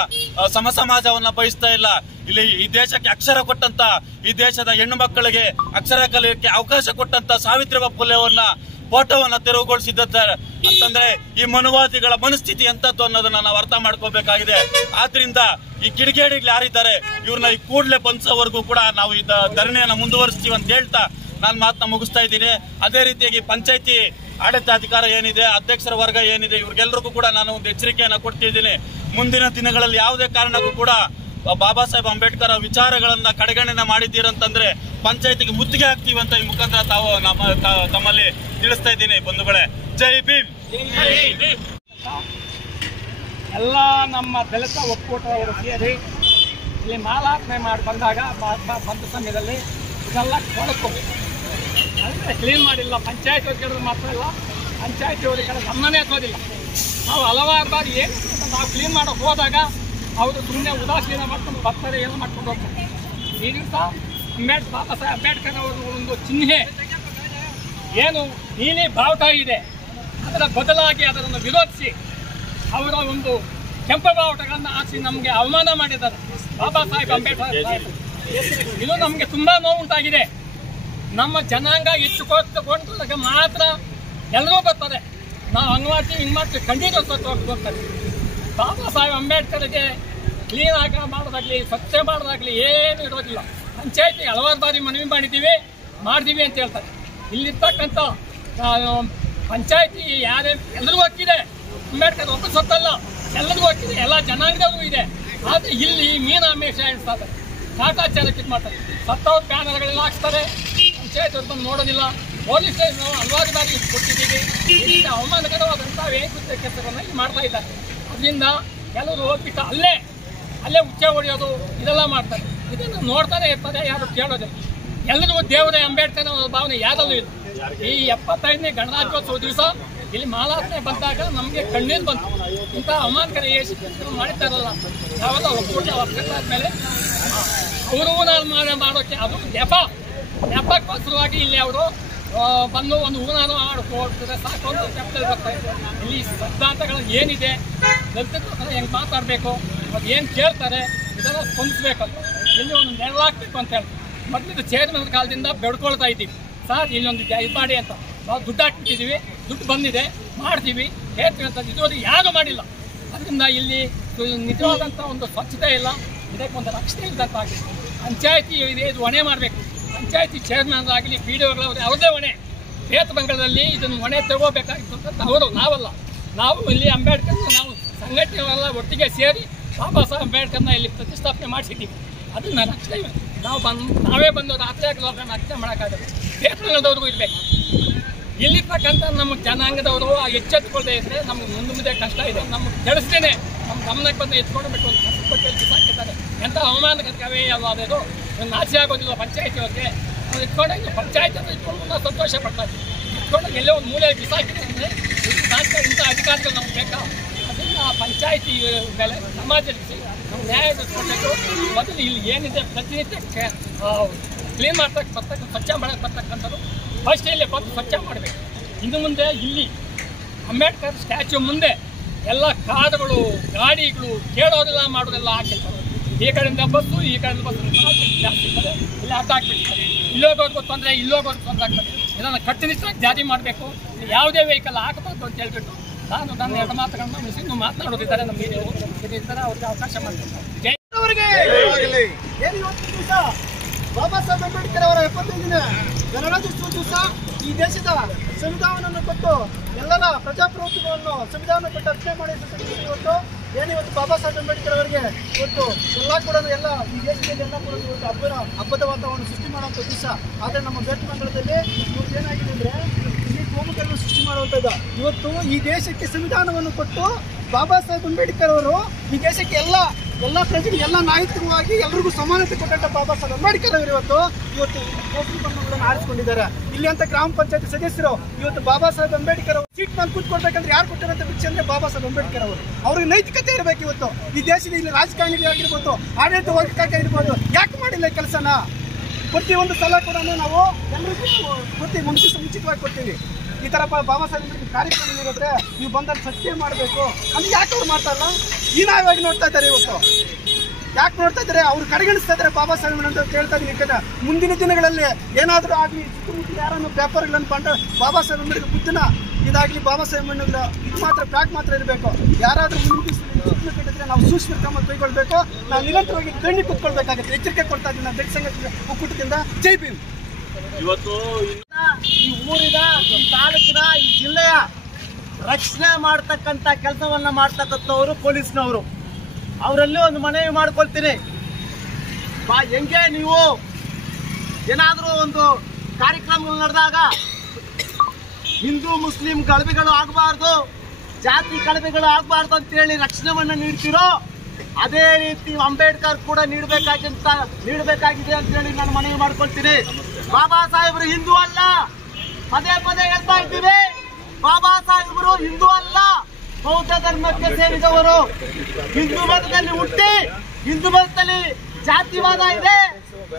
ಸಮಾಜವನ್ನ ಬಯಸ್ತಾ ಇಲ್ಲ. ಇಲ್ಲಿ ಈ ದೇಶಕ್ಕೆ ಅಕ್ಷರ ಕೊಟ್ಟಂತ, ಈ ದೇಶದ ಹೆಣ್ಣು ಮಕ್ಕಳಿಗೆ ಅಕ್ಷರ ಕಲಿಯಕ್ಕೆ ಅವಕಾಶ ಕೊಟ್ಟಂತ ಸಾವಿತ್ರಿಬಾಯಿ ಫುಲೆ ಅವರನ್ನ ಫೋಟೋವನ್ನ ತೆರವುಗೊಳಿಸಿದ್ದಾರೆ ಅಂತಂದ್ರೆ ಈ ಮನುವಾದಿಗಳ ಮನಸ್ಥಿತಿ ಎಂತದ್ದು ಅನ್ನೋದನ್ನ ನಾವು ಅರ್ಥ ಮಾಡ್ಕೋಬೇಕಾಗಿದೆ. ಆದ್ರಿಂದ ಈ ಕಿಡಿಗೇಡಿಗಳು ಯಾರಿದ್ದಾರೆ ಇವ್ರನ್ನ ಈ ಕೂಡಲೇ ಬಂಧಿಸೋವರೆಗೂ ಕೂಡ ನಾವು ಈ ಧರಣಿಯನ್ನ ಮುಂದುವರಿಸ್ತೀವಿ ಅಂತ ಹೇಳ್ತಾ ನಾನು ಮಾತನ್ನ ಮುಗಿಸ್ತಾ ಇದ್ದೀನಿ. ಅದೇ ರೀತಿಯಾಗಿ ಪಂಚಾಯತಿ ಆಡಳಿತಾಧಿಕಾರ ಏನಿದೆ, ಅಧ್ಯಕ್ಷರ ವರ್ಗ ಏನಿದೆ, ಇವ್ರಿಗೆಲ್ಲರಿಗೂ ಕೂಡ ನಾನು ಒಂದು ಎಚ್ಚರಿಕೆಯನ್ನ ಕೊಡ್ತಿದ್ದೀನಿ. ಮುಂದಿನ ದಿನಗಳಲ್ಲಿ ಯಾವುದೇ ಕಾರಣಕ್ಕೂ ಕೂಡ ಬಾಬಾ ಸಾಹೇಬ್ ಅಂಬೇಡ್ಕರ್ ವಿಚಾರಗಳನ್ನ ಕಡೆಗಣನೆ ಮಾಡಿದ್ದೀರಂತಂದ್ರೆ ಪಂಚಾಯತಿಗೆ ಮುತ್ತಿಗೆ ಹಾಕ್ತೀವಿ ಅಂತ ಈ ಮುಖಾಂತರ ತಾವು ತಮ್ಮಲ್ಲಿ ತಿಳಿಸ್ತಾ ಇದ್ದೀನಿ. ಬಂಧುಗಳೇ, ಜೈ ಭೀಮ್. ಎಲ್ಲ ನಮ್ಮ ದಲಿತ ಒಕ್ಕೂಟವರು ಸೇರಿ ಇಲ್ಲಿ ಮಾಲಾರ್ಪಣೆ ಮಾಡಿ ಬಂದಾಗ ಬಂದ ಸಮಯದಲ್ಲಿ ಇದೆಲ್ಲ ಕೊಡಕೋಬೇಕು ಅಂದರೆ ಕ್ಲೀನ್ ಮಾಡಿಲ್ಲ. ಪಂಚಾಯತ್ ಕೇಳಿದ್ರೆ ಮಾತ್ರ ಇಲ್ಲ, ಪಂಚಾಯತಿಯವ್ರ ಕಡೆ ಗಮನನೇ ಹಾಕೋದಿಲ್ಲ. ನಾವು ಹಲವಾರು ಬಾರಿ ಏನು ನಾವು ಕ್ಲೀನ್ ಮಾಡೋಕೆ ಹೋದಾಗ ಅವರು ಸುಮ್ಮನೆ ಉದಾಸೀನ ಮಾಡ್ಕೊಂಡು ಬರ್ತಾರೆ, ಏನೋ ಮಾಡ್ಕೊಂಡು ಹೋಗ್ತಾರೆ. ಈ ದಿವಸ ಬಾಬಾ ಸಾಹೇಬ್ ಅಂಬೇಡ್ಕರ್ ಅವರ ಒಂದು ಚಿಹ್ನೆ ಏನು ನೀಲಿ ಬಾವುಟ ಇದೆ, ಅದರ ಬದಲಾಗಿ ಅದನ್ನು ವಿರೋಧಿಸಿ ಅವರ ಒಂದು ಕೆಂಪು ಬಾವುಟಗಳನ್ನು ಹಾಕಿ ನಮಗೆ ಅವಮಾನ ಮಾಡಿದ್ದಾರೆ ಬಾಬಾ ಸಾಹೇಬ್ ಅಂಬೇಡ್ಕರ್. ಇದು ನಮಗೆ ತುಂಬಾ ನೋವುಂಟಾಗಿದೆ. ನಮ್ಮ ಜನಾಂಗ ಹೆಚ್ಚುಕೊಂಡಾಗ ಮಾತ್ರ ಎಲ್ಲರೂ ಬರ್ತಾರೆ. ನಾವು ಹಂಗೆ ಮಾಡ್ತೀವಿ, ಹಿಂಗೆ ಮಾಡ್ತೀವಿ, ಖಂಡಿತ ಹೋಗ್ತಾರೆ. ಬಾಬಾ ಸಾಹೇಬ್ ಅಂಬೇಡ್ಕರ್ಗೆ ಕ್ಲೀನ್ ಆಗಿ ಮಾಡೋದಾಗ್ಲಿ, ಸ್ವಚ್ಛ ಮಾಡೋದಾಗ್ಲಿ ಏನು ಇರೋದಿಲ್ಲ. ಪಂಚಾಯತಿ ಹಲವಾರು ಬಾರಿ ಮನವಿ ಮಾಡ್ತೀವಿ ಅಂತ ಹೇಳ್ತಾರೆ. ಇಲ್ಲಿರ್ತಕ್ಕಂಥ ಪಂಚಾಯತಿ ಎಲ್ಲರಿಗೂ ಹಕ್ಕಿದೆ. ಅಂಬೇಡ್ಕರ್ ಒಬ್ಬರು ಸತ್ತಲ್ಲ, ಎಲ್ಲರಿಗೂ ಹಕ್ಕಿದೆ, ಎಲ್ಲ ಜನಾಂಗದವೂ ಇದೆ. ಆದರೆ ಇಲ್ಲಿ ಮೀನಾಮೇಷ ಹೇಳ್ತಾರೆ, ಕಾಟಾಚಾರಕ್ಕೆ ಇದು ಮಾಡ್ತಾರೆ. ಸತ್ತವ್ರ ಬ್ಯಾನರ್ಗಳೆಲ್ಲ ಹಾಕ್ತಾರೆ, ಪಂಚಾಯತ್ ಅವ್ರು ಬಂದು ನೋಡೋದಿಲ್ಲ. ಪೊಲೀಸ್ ಸ್ಟೇಷನ್ ಹಲವಾರು ಬಾರಿ ಕೊಟ್ಟಿದ್ದೀವಿ. ಇದರಿಂದ ಅವಮಾನಕರವಾದಂಥ ವೇಗದ ಕೆಲಸಗಳನ್ನು ಇಲ್ಲಿ ಮಾಡ್ತಾ ಇದ್ದಾರೆ. ಅದರಿಂದ ಕೆಲವರು ಹೋಗ್ಬಿಟ್ಟು ಅಲ್ಲೇ ಉಚ್ಚೆ ಹೊಡೆಯೋದು ಇದೆಲ್ಲ ಮಾಡ್ತಾರೆ. ಇದನ್ನು ನೋಡ್ತಾನೆ ಇರ್ತಾರೆ, ಯಾರು ಕೇಳೋದಿಲ್ಲ. ಎಲ್ಲರಿಗೂ ದೇವರೇ ಅಂಬೇಡ್ಕರ್ ಭಾವನೆ ಯಾರಲ್ಲೂ ಇಲ್ಲ. ಈ 75ನೇ ಗಣರಾಜ್ಯೋತ್ಸವ ದಿವಸ ಇಲ್ಲಿ ಮಾಲಾರ್ಪಣೆ ಬಂದಾಗ ನಮಗೆ ಕಣ್ಣೀರು ಬಂತು. ಇಂಥ ಅವಮಾನಕರ ಮಾಡಿದ್ದಾರಲ್ಲ, ನಾವೆಲ್ಲ ಒಕ್ಕೂಟಾದ್ಮೇಲೆ ಅವರು ಮಾಡೋಕ್ಕೆ ಅದು ನೆಪಕ್ಕೋಸ್ಕರವಾಗಿ ಇಲ್ಲಿ ಅವರು ಬಂದು ಒಂದು ಹೂನಾರ ಮಾಡಿಕೊಡ್ತಾರೆ. ಸಾಕು ಅಂತ ನೆಪದಲ್ಲಿ ಬರ್ತಾ ಇದ್ದಾರೆ. ಇಲ್ಲಿ ಸಿದ್ಧಾಂತಗಳು ಏನಿದೆ, ದಲಿತರ ಹೆಂಗೆ ಮಾತಾಡಬೇಕು, ಅದು ಏನು ಕೇಳ್ತಾರೆ ಇದನ್ನು ಸ್ಪಂದಿಸ್ಬೇಕಂತ ಇಲ್ಲಿ ಒಂದು ನೆರಳಾಗಬೇಕು ಅಂತ ಹೇಳ್ತಾರೆ. ಮೊದಲಿದ್ದು ಚೇರ್ಮನ್ ಕಾಲದಿಂದ ಬೆಡ್ಕೊಳ್ತಾ ಇದ್ದೀವಿ, ಸರ್ ಇಲ್ಲೊಂದು ಇದು ಮಾಡಿ ಅಂತ. ನಾವು ದುಡ್ಡು ಹಾಕ್ಬಿಟ್ಟಿದ್ದೀವಿ, ದುಡ್ಡು ಬಂದಿದೆ, ಮಾಡ್ತೀವಿ, ಹೇಳ್ತೀವಿ ಅಂತ ಇದುವರೆಗೆ ಯಾರೂ ಮಾಡಿಲ್ಲ. ಅದರಿಂದ ಇಲ್ಲಿ ನಿಜವಾದಂಥ ಒಂದು ಸ್ವಚ್ಛತೆ ಇಲ್ಲ, ಇದಕ್ಕೆ ಒಂದು ರಕ್ಷಣೆ ಇಲ್ಲದಂತ ಆಗಿದೆ. ಪಂಚಾಯತಿ ಇದು ಹೊಣೆ ಮಾಡಬೇಕು. ಪಂಚಾಯತಿ ಚೇರ್ಮನ್ ಆಗಲಿ, ಪಿ ಡಿ ಒಗಳಾಗಲಿ ಅವ್ರದ್ದೇ ಹೊಣೆ. ವೇತನಗಳಲ್ಲಿ ಇದನ್ನು ಹೊಣೆ ತಗೋಬೇಕಾಗಿತ್ತು ಅವರು, ನಾವಲ್ಲ. ನಾವು ಇಲ್ಲಿ ಅಂಬೇಡ್ಕರ್ನ ನಾವು ಸಂಘಟನೆಗಳೆಲ್ಲ ಒಟ್ಟಿಗೆ ಸೇರಿ ಬಾಬಾ ಸಾಹೇಬ್ ಅಂಬೇಡ್ಕರ್ನ ಇಲ್ಲಿ ಪ್ರತಿಷ್ಠಾಪನೆ ಮಾಡಿಸಿದ್ದೀವಿ. ಅದನ್ನು ರಕ್ಷಣೆ ನಾವೇ ಬಂದು ರಾತ್ರಿ ಆಗಲೋಗ ರಕ್ಷಣೆ ಮಾಡೋಕ್ಕಾಗಲ್ಲ. ವೇತನದವ್ರಿಗೂ ಇರಬೇಕು. ಇಲ್ಲಿರ್ತಕ್ಕಂಥ ನಮ್ಮ ಜನಾಂಗದವರು ಎಚ್ಚೆತ್ತುಕೊಳ್ಳದೆ ಇದ್ದರೆ ನಮ್ಗೆ ಮುಂದೆ ಕಷ್ಟ ಇದೆ. ನಮ್ಗೆ ತಿಳಿಸ್ತೇನೆ, ನಮ್ಮ ಗಮನಕ್ಕೆ ಬಂದು ಎತ್ಕೊಳ್ಬೇಕು ಅಂತ ಕಷ್ಟಪಟ್ಟು ಸಾಕಿದ್ದಾರೆ. ಎಂಥ ಅವಮಾನಕರವೇ ಯಾವುದಾದ್ರು ನಾಚೆ ಆಗೋದಿಲ್ಲ ಪಂಚಾಯತಿಯವ್ರಿಗೆ. ನಾವು ಇಟ್ಕೊಂಡಾಗ ಪಂಚಾಯತ್ ಅಂತ ಇಟ್ಕೊಂಡು ನಾವು ಸಂತೋಷ ಪಡ್ತಾ ಇದ್ದೀವಿ. ಇಟ್ಕೊಂಡಾಗ ಎಲ್ಲೋ ಒಂದು ಮೂಲೆಯಲ್ಲಿ ಬಿಸಾಕಿದೆ ಅಂದರೆ ಇಂಥ ಅಧಿಕಾರಿಗಳು ನಮ್ಗೆ ಬೇಕಾ? ಅದನ್ನು ಪಂಚಾಯತಿ ಮೇಲೆ ಸಮಾಜಕ್ಕೆ ನಾವು ನ್ಯಾಯ ಕೊಡಬೇಕು. ಮೊದಲು ಇಲ್ಲಿ ಏನಿದೆ ಪ್ರತಿನಿತ್ಯ ಕ್ಲೀನ್ ಬರ್ತಕ್ಕಂಥ ಸ್ವಚ್ಛ ಮಾಡಕ್ಕೆ ಬರ್ತಕ್ಕಂಥದ್ದು ಫಸ್ಟ್ ಇಲ್ಲಿ ಬಂದು ಸ್ವಚ್ಛ ಮಾಡಬೇಕು. ಇನ್ನು ಮುಂದೆ ಇಲ್ಲಿ ಅಂಬೇಡ್ಕರ್ ಸ್ಟ್ಯಾಚ್ಯೂ ಮುಂದೆ ಎಲ್ಲ ಕಾರುಗಳು, ಗಾಡಿಗಳು ಕೇಳೋದಿಲ್ಲ, ಮಾಡೋದೆಲ್ಲ ಹಾಕಿರ್ತಾರೆ. ಈ ಕಡೆಯಿಂದ ಬಸ್ಸು, ಈ ಕಡೆಯಿಂದ ಬಸ್ಸು ಜಾಸ್ತಿ ಇರ್ತಾರೆ. ಇಲ್ಲಿ ಅಡ್ಡ ಹಾಕ್ಬಿಟ್ಟಿರ್ತಾರೆ. ಇಲ್ಲೋಗೋರ್ಗೂ ತೊಂದರೆ, ಇಲ್ಲೋಗೋರ್ಗೂ ತೊಂದರೆ ಆಗ್ತದೆ. ಇದನ್ನು ಕಟ್ಟುನಿಟ್ಟಾಗಿ ಜಾರಿ ಮಾಡಬೇಕು. ಯಾವುದೇ ವೆಹಿಕಲ್ ಹಾಕಬಾರ್ದು ಅಂತ ಹೇಳ್ಬಿಟ್ಟು ನಾನು ನನ್ನ 2 ಮಾತುಗಳನ್ನ ಮುಗಿಸಿ ಇನ್ನು ಮಾತನಾಡೋದಿದ್ದಾರೆ ನಮ್ಮ ಇದ್ದಾರೆ, ಅವ್ರಿಗೆ ಅವಕಾಶ ಮಾಡ್ತೀನಿ. ಅವರಿಗೆ ಏನು ಇವತ್ತು ದಿವಸ ಬಾಬಾ ಸಾಹೇಬ್ ಅಂಬೇಡ್ಕರ್ ಅವರ 75ನೇ ಗಣರಾಜ್ಯೋತ್ಸವ ದಿವಸ ಈ ದೇಶದ ಸಂವಿಧಾನವನ್ನು ಕೊಟ್ಟು ಎಲ್ಲರ ಪ್ರಜಾಪ್ರಭುತ್ವವನ್ನು ಸಂವಿಧಾನ ಕೊಟ್ಟು ರಕ್ಷಣೆ ಮಾಡಿರ್ತಕ್ಕಂಥ ಇವತ್ತು ಏನಿವತ್ತು ಬಾಬಾ ಸಾಹೇಬ್ ಅಂಬೇಡ್ಕರ್ ಅವರಿಗೆ ಇವತ್ತು ಎಲ್ಲ ಕೂಡ ಎಲ್ಲ ಈ ದೇಶದಲ್ಲಿ ಎಲ್ಲ ಕೂಡ ಇವತ್ತು ಹಬ್ಬದ ವಾತಾವರಣ ಸೃಷ್ಟಿ ಮಾಡುವಂಥ ದಿವಸ. ಆದರೆ ನಮ್ಮ ಬೇಟಮಂಗಲದಲ್ಲಿ ಇವತ್ತು ಏನಾಗಿದೆ ಅಂದರೆ ಇಲ್ಲಿ ಕೋಮುಗಳನ್ನು ಸೃಷ್ಟಿ ಮಾಡುವಂಥದ್ದು. ಇವತ್ತು ಈ ದೇಶಕ್ಕೆ ಸಂವಿಧಾನವನ್ನು ಕೊಟ್ಟು ಬಾಬಾ ಸಾಹೇಬ್ ಅಂಬೇಡ್ಕರ್ ಅವರು ಈ ದೇಶಕ್ಕೆ ಎಲ್ಲ ಪ್ರಜೆಗೆ ಎಲ್ಲ ನಾಯಕವಾಗಿ ಎಲ್ರಿಗೂ ಸಮಾನತೆ ಕೊಟ್ಟಂತ ಬಾಬಾ ಸಾಹೇಬ್ ಅಂಬೇಡ್ಕರ್ ಅವರು ಇವತ್ತು ಕೇಸರಿ ಬಣ್ಣಗಳನ್ನು ಆರಿಸಿಕೊಂಡಿದ್ದಾರೆ. ಇಲ್ಲಿ ಅಂತ ಗ್ರಾಮ ಪಂಚಾಯತ್ ಸದಸ್ಯರು ಇವತ್ತು ಬಾಬಾ ಸಾಹೇಬ್ ಅಂಬೇಡ್ಕರ್ ಅವರು ಸೀಟ್ ಮೇಲೆ ಕೂತ್ಕೊಳ್ಬೇಕಂದ್ರೆ ಯಾರು ಕೊಟ್ಟಿರೋಂಥ ಭಿಕ್ಷೆ ಅಂದ್ರೆ ಬಾಬಾ ಸಾಹೇಬ್ ಅಂಬೇಡ್ಕರ್ ಅವರು. ಅವ್ರಿಗೆ ನೈತಿಕತೆ ಇರಬೇಕು. ಇವತ್ತು ಈ ದೇಶದ ಇಲ್ಲಿ ರಾಜಕಾರಣಿಗಳಾಗಿರ್ಬೋದು, ಆಡಳಿತ ವರ್ಗಕ್ಕೆ ಇರ್ಬೋದು, ಯಾಕೆ ಮಾಡಿಲ್ಲ ಕೆಲಸನ? ಪ್ರತಿಯೊಂದು ಸಲ ಕೂಡ ನಾವು ಎಲ್ಲರಿಗೂ ಮುಂಚಿತವಾಗಿ ಕೊಡ್ತೀವಿ. ಈ ಥರ ಬಾಬಾ ಸಾಹೇಬ್ ಅಂಬೇಡ್ಕರ್ ಕಾರ್ಯಕ್ರಮ ಇರೋದ್ರೆ ನೀವು ಬಂದಲ್ಲಿ ಸತ್ಯ ಮಾಡಬೇಕು ಅಂದ್ರೆ ಯಾಕೆ ಅವ್ರು ಮಾಡ್ತಾರಲ್ಲ? ಹೀನಾಯವಾಗಿ ನೋಡ್ತಾ ಇದ್ದಾರೆ. ಇವತ್ತು ಯಾಕೆ ನೋಡ್ತಾ ಇದ್ದಾರೆ? ಅವ್ರು ಕಡೆಗಣಿಸ್ತಾ ಇದ್ದಾರೆ ಬಾಬಾ ಸಾಹೇಬ್ ಅಂತ ಹೇಳ್ತಾ ಇದ್ದೀನಿ. ಯಾಕಂದ್ರೆ ಮುಂದಿನ ದಿನಗಳಲ್ಲಿ ಏನಾದರೂ ಆಗಲಿ ಸುತ್ತಮುತ್ತ ಯಾರನ್ನು ಪೇಪರ್ಗಳನ್ನು ಬಂದು ಬಾಬಾ ಸಾಹೇಬ್ ಅಂಬೇಡ್ಕರ್ ಬುದ್ಧನ ಇದಾಗಲಿ ಬಾಬಾ ಸಾಹೇಬ್ ಅಂಬೇಡ್ಕರ್ ಇದು ಮಾತ್ರ ಪ್ಯಾಕ್ ಮಾತ್ರ ಇರಬೇಕು. ಯಾರಾದರೂ ಮುಂದಿನ ಕಟ್ಟಿದ್ರೆ ನಾವು ಸೂಕ್ಷ್ಮ ಕ್ರಮ ಕೈಗೊಳ್ಬೇಕು. ನಾವು ನಿರಂತರವಾಗಿ ಕಣ್ಣಿ ಕುತ್ಕೊಳ್ಬೇಕಾಗುತ್ತೆ. ಎಚ್ಚರಿಕೆ ಕೊಡ್ತಾ ಇದ್ದೀನಿ ನಾನು ದಲಿತ ಸಂಘಟನೆ ಒಕ್ಕೂಟದಿಂದ. ಜೈ ಭೀಮ್. ಇವತ್ತು ಈ ಊರಿನ, ಈ ತಾಲೂಕಿನ, ಈ ಜಿಲ್ಲೆಯ ರಕ್ಷಣೆ ಮಾಡ್ತಕ್ಕಂಥ ಕೆಲಸವನ್ನ ಮಾಡ್ತಕ್ಕಂಥವ್ರು ಪೊಲೀಸ್ನವರು. ಅವರಲ್ಲಿ ಒಂದು ಮನವಿ ಮಾಡ್ಕೊಳ್ತೀನಿ. ಹೆಂಗೆ ನೀವು ಏನಾದರೂ ಒಂದು ಕಾರ್ಯಕ್ರಮಗಳು ನಡೆದಾಗ ಹಿಂದೂ ಮುಸ್ಲಿಂ ಕಳವೆಗಳು ಆಗಬಾರ್ದು, ಜಾತಿ ಕಳವೆಗಳು ಆಗಬಾರ್ದು ಅಂತೇಳಿ ರಕ್ಷಣೆಯನ್ನು ನೀಡ್ತಿರೋ ಅದೇ ರೀತಿ ಅಂಬೇಡ್ಕರ್ ಕೂಡ ನೀಡಬೇಕಾಗಿದೆ ಅಂತೇಳಿ ನಾನು ಮನವಿ ಮಾಡ್ಕೊಳ್ತೀನಿ. ಬಾಬಾ ಸಾಹೇಬರು ಹಿಂದೂ ಅಲ್ಲ, ಪದೇ ಪದೇ ಹೇಳ್ತಾ ಇದ್ದೀವಿ. ಬಾಬಾ ಸಾಹೇಬರು ಹಿಂದೂ ಅಲ್ಲ, ಬೌದ್ಧ ಧರ್ಮಕ್ಕೆ ಸೇರಿದವರು. ಹಿಂದೂ ಮತದಲ್ಲಿ ಹುಟ್ಟಿ ಹಿಂದೂ ಮತದಲ್ಲಿ ಜಾತಿವಾದ ಇದೆ,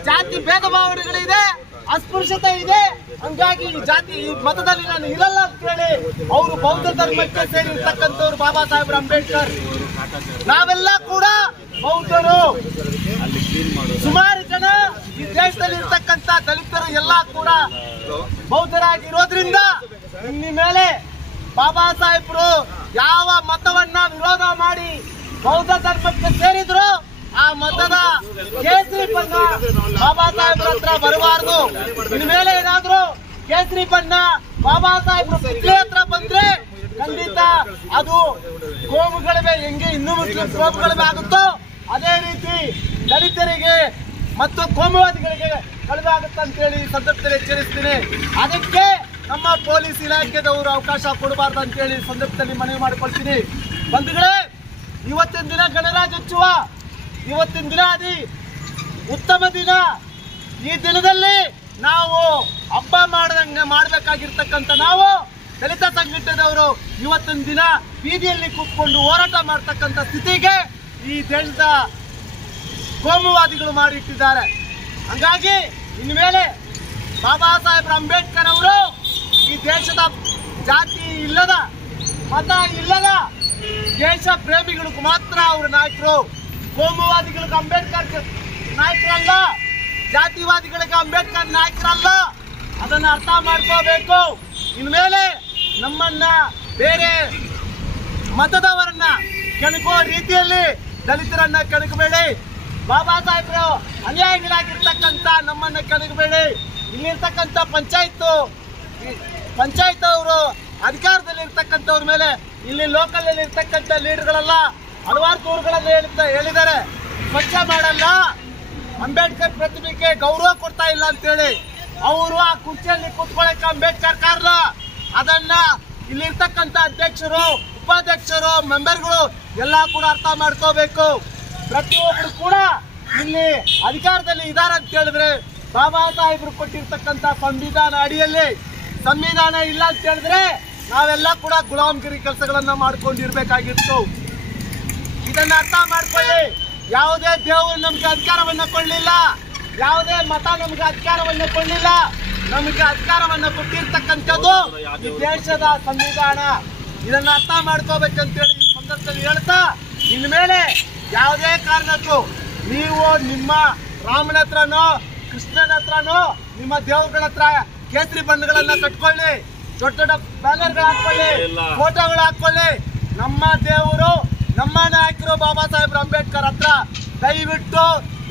ಜಾತಿ ಭೇದ ಭಾವನೆಗಳಿದೆ, ಅಸ್ಪೃಶ್ಯತೆ ಇದೆ. ಹಂಗಾಗಿ ಜಾತಿ ಮತದಲ್ಲಿ ನಾನು ಇರಲ್ಲ ಅಂತ ಹೇಳಿ ಅವರು ಬೌದ್ಧ ಧರ್ಮಕ್ಕೆ ಸೇರಿರ್ತಕ್ಕಂಥವ್ರು ಬಾಬಾ ಸಾಹೇಬ್ ಅಂಬೇಡ್ಕರ್. ನಾವೆಲ್ಲ ಕೂಡ ಬೌದ್ಧರು. ಸುಮಾರು ಜನ ಈ ದೇಶದಲ್ಲಿ ಇರ್ತಕ್ಕಂಥ ದಲಿತರು ಎಲ್ಲ ಕೂಡ ಬೌದ್ಧರಾಗಿರೋದ್ರಿಂದ ಇನ್ನು ಮೇಲೆ ಬಾಬಾ ಸಾಹೇಬರು ಯಾವ ಮತವನ್ನ ವಿರೋಧ ಮಾಡಿ ಬೌದ್ಧ ಧರ್ಮಕ್ಕೆ ಸೇರಿದ್ರು ಆ ಮತದ ಕೇಸರಿ ಬಣ್ಣ ಬಾಬಾ ಸಾಹೇಬ್ರ ಹತ್ರ ಬರಬಾರದು. ಇನ್ಮೇಲೆ ಏನಾದ್ರು ಕೇಸರಿ ಬಣ್ಣ ಬಾಬಾ ಸಾಹೇಬ್ರ ಪುತ್ರಿ ಹತ್ರ ಬಂದ್ರೆ ಖಂಡಿತ ಅದು ಕೋಮುಗಳಿವೆ, ಹೆಂಗೆ ಹಿಂದೂ ಮುಸ್ಲಿಂ ಕೋಮುಗಳಿವೆ ಆಗುತ್ತೋ ಅದೇ ರೀತಿ ದಲಿತರಿಗೆ ಮತ್ತು ಕೋಮುವಾದಿಗಳಿಗೆ ಕಡಿಮೆ ಆಗುತ್ತೆ ಅಂತೇಳಿ ಸಂದರ್ಭದಲ್ಲಿ ಎಚ್ಚರಿಸ್ತೀನಿ. ಅದಕ್ಕೆ ನಮ್ಮ ಪೊಲೀಸ್ ಇಲಾಖೆದವರು ಅವಕಾಶ ಕೊಡಬಾರ್ದು ಅಂತೇಳಿ ಸಂದರ್ಭದಲ್ಲಿ ಮನವಿ ಮಾಡಿಕೊಳ್ತೀನಿ. ಬಂಧುಗಳೇ, ಇವತ್ತಿನ ದಿನ ಗಣರಾಜ್ಯೋತ್ಸವ, ಇವತ್ತಿನ ದಿನ ಉತ್ತಮ ದಿನ. ಈ ದಿನದಲ್ಲಿ ನಾವು ಹಬ್ಬ ಮಾಡಬೇಕಾಗಿರ್ತಕ್ಕಂಥ ನಾವು ದಲಿತ ಸಂಘಟನೆದವರು ಇವತ್ತಿನ ದಿನ ಬೀದಿಯಲ್ಲಿ ಕೂತ್ಕೊಂಡು ಹೋರಾಟ ಮಾಡ್ತಕ್ಕಂಥ ಸ್ಥಿತಿಗೆ ಈ ದೇಶದ ಕೋಮುವಾದಿಗಳು ಮಾಡಿಟ್ಟಿದ್ದಾರೆ. ಹಂಗಾಗಿ ಇನ್ಮೇಲೆ ಬಾಬಾ ಸಾಹೇಬ್ ಅಂಬೇಡ್ಕರ್ ಅವರು ಈ ದೇಶದ ಜಾತಿ ಇಲ್ಲದ, ಮತ ಇಲ್ಲದ ದೇಶ ಪ್ರೇಮಿಗಳಿಗೂ ಮಾತ್ರ ಅವರು ನಾಯಕರು. ಕೋಮುವಾದಿಗಳಿಗೆ ಅಂಬೇಡ್ಕರ್ ನಾಯಕರಲ್ಲ, ಜಾತಿವಾದಿಗಳಿಗೆ ಅಂಬೇಡ್ಕರ್ ನಾಯಕರಲ್ಲ. ಅದನ್ನ ಅರ್ಥ ಮಾಡ್ಕೋಬೇಕು. ಇನ್ಮೇಲೆ ನಮ್ಮನ್ನ ಬೇರೆ ಮತದವರನ್ನ ಕೆಣಕುವ ರೀತಿಯಲ್ಲಿ ದಲಿತರನ್ನ ಕೆಣಕಬೇಡಿ. ಬಾಬಾ ಸಾಹೇಬರು ಅನ್ಯಾಯಗಳಾಗಿರ್ತಕ್ಕಂಥ ನಮ್ಮನ್ನ ಕೆಣಕಬೇಡಿ. ಇಲ್ಲಿರ್ತಕ್ಕಂಥ ಪಂಚಾಯತ್ ಅವರು ಅಧಿಕಾರದಲ್ಲಿ ಇರ್ತಕ್ಕಂಥವ್ರ ಮೇಲೆ ಇಲ್ಲಿ ಲೋಕಲ್ ಅಲ್ಲಿ ಇರ್ತಕ್ಕಂಥ ಲೀಡರ್ಗಳೆಲ್ಲ ಹಲವಾರು ದೂರುಗಳಲ್ಲಿ ಹೇಳಿದ್ದಾರೆ. ಸ್ವಚ್ಛ ಮಾಡಲ್ಲ, ಅಂಬೇಡ್ಕರ್ ಪ್ರತಿಮೆಗೆ ಗೌರವ ಕೊಡ್ತಾ ಇಲ್ಲ ಅಂತೇಳಿ. ಅವರು ಆ ಕುರ್ಚಿಯಲ್ಲಿ ಕೂತ್ಕೊಳ್ಳಕ್ಕೆ ಅಂಬೇಡ್ಕರ್ ಕಾರಣ. ಅದನ್ನ ಇಲ್ಲಿರ್ತಕ್ಕಂಥ ಅಧ್ಯಕ್ಷರು, ಉಪಾಧ್ಯಕ್ಷರು, ಮೆಂಬರ್ಗಳು ಎಲ್ಲ ಕೂಡ ಅರ್ಥ ಮಾಡ್ಕೋಬೇಕು. ಪ್ರತಿಯೊಬ್ಬರು ಕೂಡ ಇಲ್ಲಿ ಅಧಿಕಾರದಲ್ಲಿ ಇದ್ದಾರೆ ಅಂತ ಹೇಳಿದ್ರೆ ಬಾಬಾ ಸಾಹೇಬರು ಕೊಟ್ಟಿರ್ತಕ್ಕಂಥ ಸಂವಿಧಾನ ಅಡಿಯಲ್ಲಿ, ಸಂವಿಧಾನ ಇಲ್ಲ ಅಂತ ಹೇಳಿದ್ರೆ ನಾವೆಲ್ಲ ಕೂಡ ಗುಲಾಮಗಿರಿ ಕೆಲಸಗಳನ್ನ ಮಾಡ್ಕೊಂಡಿರ್ಬೇಕಾಗಿತ್ತು. ಇದನ್ನ ಅರ್ಥ ಮಾಡ್ಕೊಳ್ಳಿ. ಯಾವುದೇ ದೇವರು ನಮ್ಗೆ ಅಧಿಕಾರವನ್ನ ಕೊಡ್ಲಿಲ್ಲ, ಯಾವುದೇ ಮತ ನಮ್ಗೆ ಅಧಿಕಾರವನ್ನ ಕೊಡ್ಲಿಲ್ಲ. ನಮಗೆ ಅಧಿಕಾರವನ್ನ ಕೊಟ್ಟಿರ್ತಕ್ಕಂಥದ್ದು ಈ ದೇಶದ ಸಂವಿಧಾನ. ಇದನ್ನ ಅರ್ಥ ಮಾಡ್ಕೋಬೇಕಂತೇಳಿ ಈ ಸಂದರ್ಭದಲ್ಲಿ ಹೇಳ್ತಾ, ಇನ್ಮೇಲೆ ಯಾವುದೇ ಕಾರಣಕ್ಕೂ ನೀವು ನಿಮ್ಮ ರಾಮನ ಹತ್ರನೋ ಕೃಷ್ಣನ ಹತ್ರನೋ ನಿಮ್ಮ ದೇವರುಗಳ ಹತ್ರ ಕೇಸರಿ ಬಣ್ಣಗಳನ್ನ ಕಟ್ಕೊಳ್ಳಿ. ದೊಡ್ಡ ದೊಡ್ಡ ಬ್ಯಾನರ್ಗಳು ಹಾಕೊಳ್ಳಿ, ಫೋಟೋಗಳು ಹಾಕೊಳ್ಳಿ. ನಮ್ಮ ದೇವರು, ನಮ್ಮ ನಾಯಕರು ಬಾಬಾ ಸಾಹೇಬ್ ಅಂಬೇಡ್ಕರ್ ಹತ್ರ ದಯವಿಟ್ಟು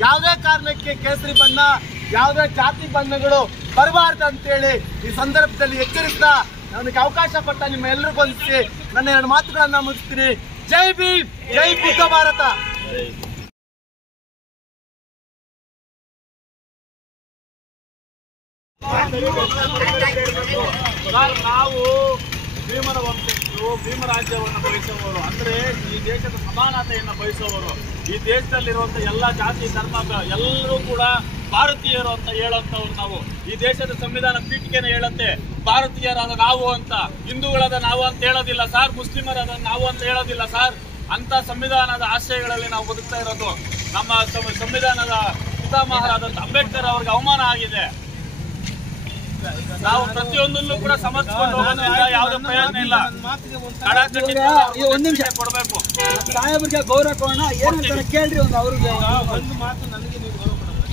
ಯಾವುದೇ ಕಾರಣಕ್ಕೆ ಕೇಸರಿ ಬಣ್ಣ, ಯಾವುದೇ ಜಾತಿ ಬಣ್ಣಗಳು ಬರಬಾರ್ದು ಅಂತೇಳಿ ಈ ಸಂದರ್ಭದಲ್ಲಿ ಎಚ್ಚರಿಸ್ತಾ ನನಗೆ ಅವಕಾಶ ಕೊಟ್ಟ ನಿಮ್ಮ ಎಲ್ಲರಿಗೂ ವಂದಿಸಿ ನನ್ನ 2 ಮಾತುಗಳನ್ನ ಮುಗಿಸ್ತೀನಿ. ಜೈ ಭೀಮ್, ಜೈ ಬುದ್ಧ ಭಾರತ. ನಾವು ಭೀಮರ ವಂಶಸ್ಥರು, ಭೀಮ ರಾಜ್ಯವನ್ನು ಬಯಸುವವರು, ಅಂದ್ರೆ ಈ ದೇಶದ ಸಮಾನತೆಯನ್ನು ಬಯಸುವವರು, ಈ ದೇಶದಲ್ಲಿರುವಂತ ಎಲ್ಲ ಜಾತಿ ಧರ್ಮ ಎಲ್ಲರೂ ಕೂಡ ಭಾರತೀಯರು ಅಂತ ಹೇಳುವಂತವ್ರು ನಾವು. ಈ ದೇಶದ ಸಂವಿಧಾನ ಪೀಠಿಕೆನೇ ಹೇಳುತ್ತೆ ಭಾರತೀಯರಾದ ನಾವು ಅಂತ, ಹಿಂದೂಗಳಾದ ನಾವು ಅಂತ ಹೇಳೋದಿಲ್ಲ ಸರ್, ಮುಸ್ಲಿಮರಾದ ನಾವು ಅಂತ ಹೇಳೋದಿಲ್ಲ ಸರ್. ಅಂತ ಸಂವಿಧಾನದ ಆಶಯಗಳಲ್ಲಿ ನಾವು ಬದುಕ್ತಾ ಇರೋದು. ನಮ್ಮ ಸಂವಿಧಾನದ ಪಿತಾಮಹರಾದಂತ ಅಂಬೇಡ್ಕರ್ ಅವ್ರಿಗೆ ಅವಮಾನ ಆಗಿದೆ. ನಾವು ಪ್ರತಿಯೊಂದನ್ನು ಕೂಡ ಸಮರ್ಥಿಸಿಕೊಂಡು ಹೋಗೋದ್ರಿಂದ ಯಾವುದೇ ಪ್ರಯೋಜನ ಇಲ್ಲ. ಒಂದು ನಿಮಿಷ ಕೊಡಬೇಕು. ಸಾಹೇಬ್ರಿಗೆ ಗೌರವ ಕೊಡೋಣ. ಏನಂತಾರೆ ಕೇಳ್ರಿ ಒಂದು ಅವ್ರಿಗೆ. ಒಂದು ಮಾತು ನನಗೆ ನೀವು ಗೌರವ ಕೊಡಬೇಕು.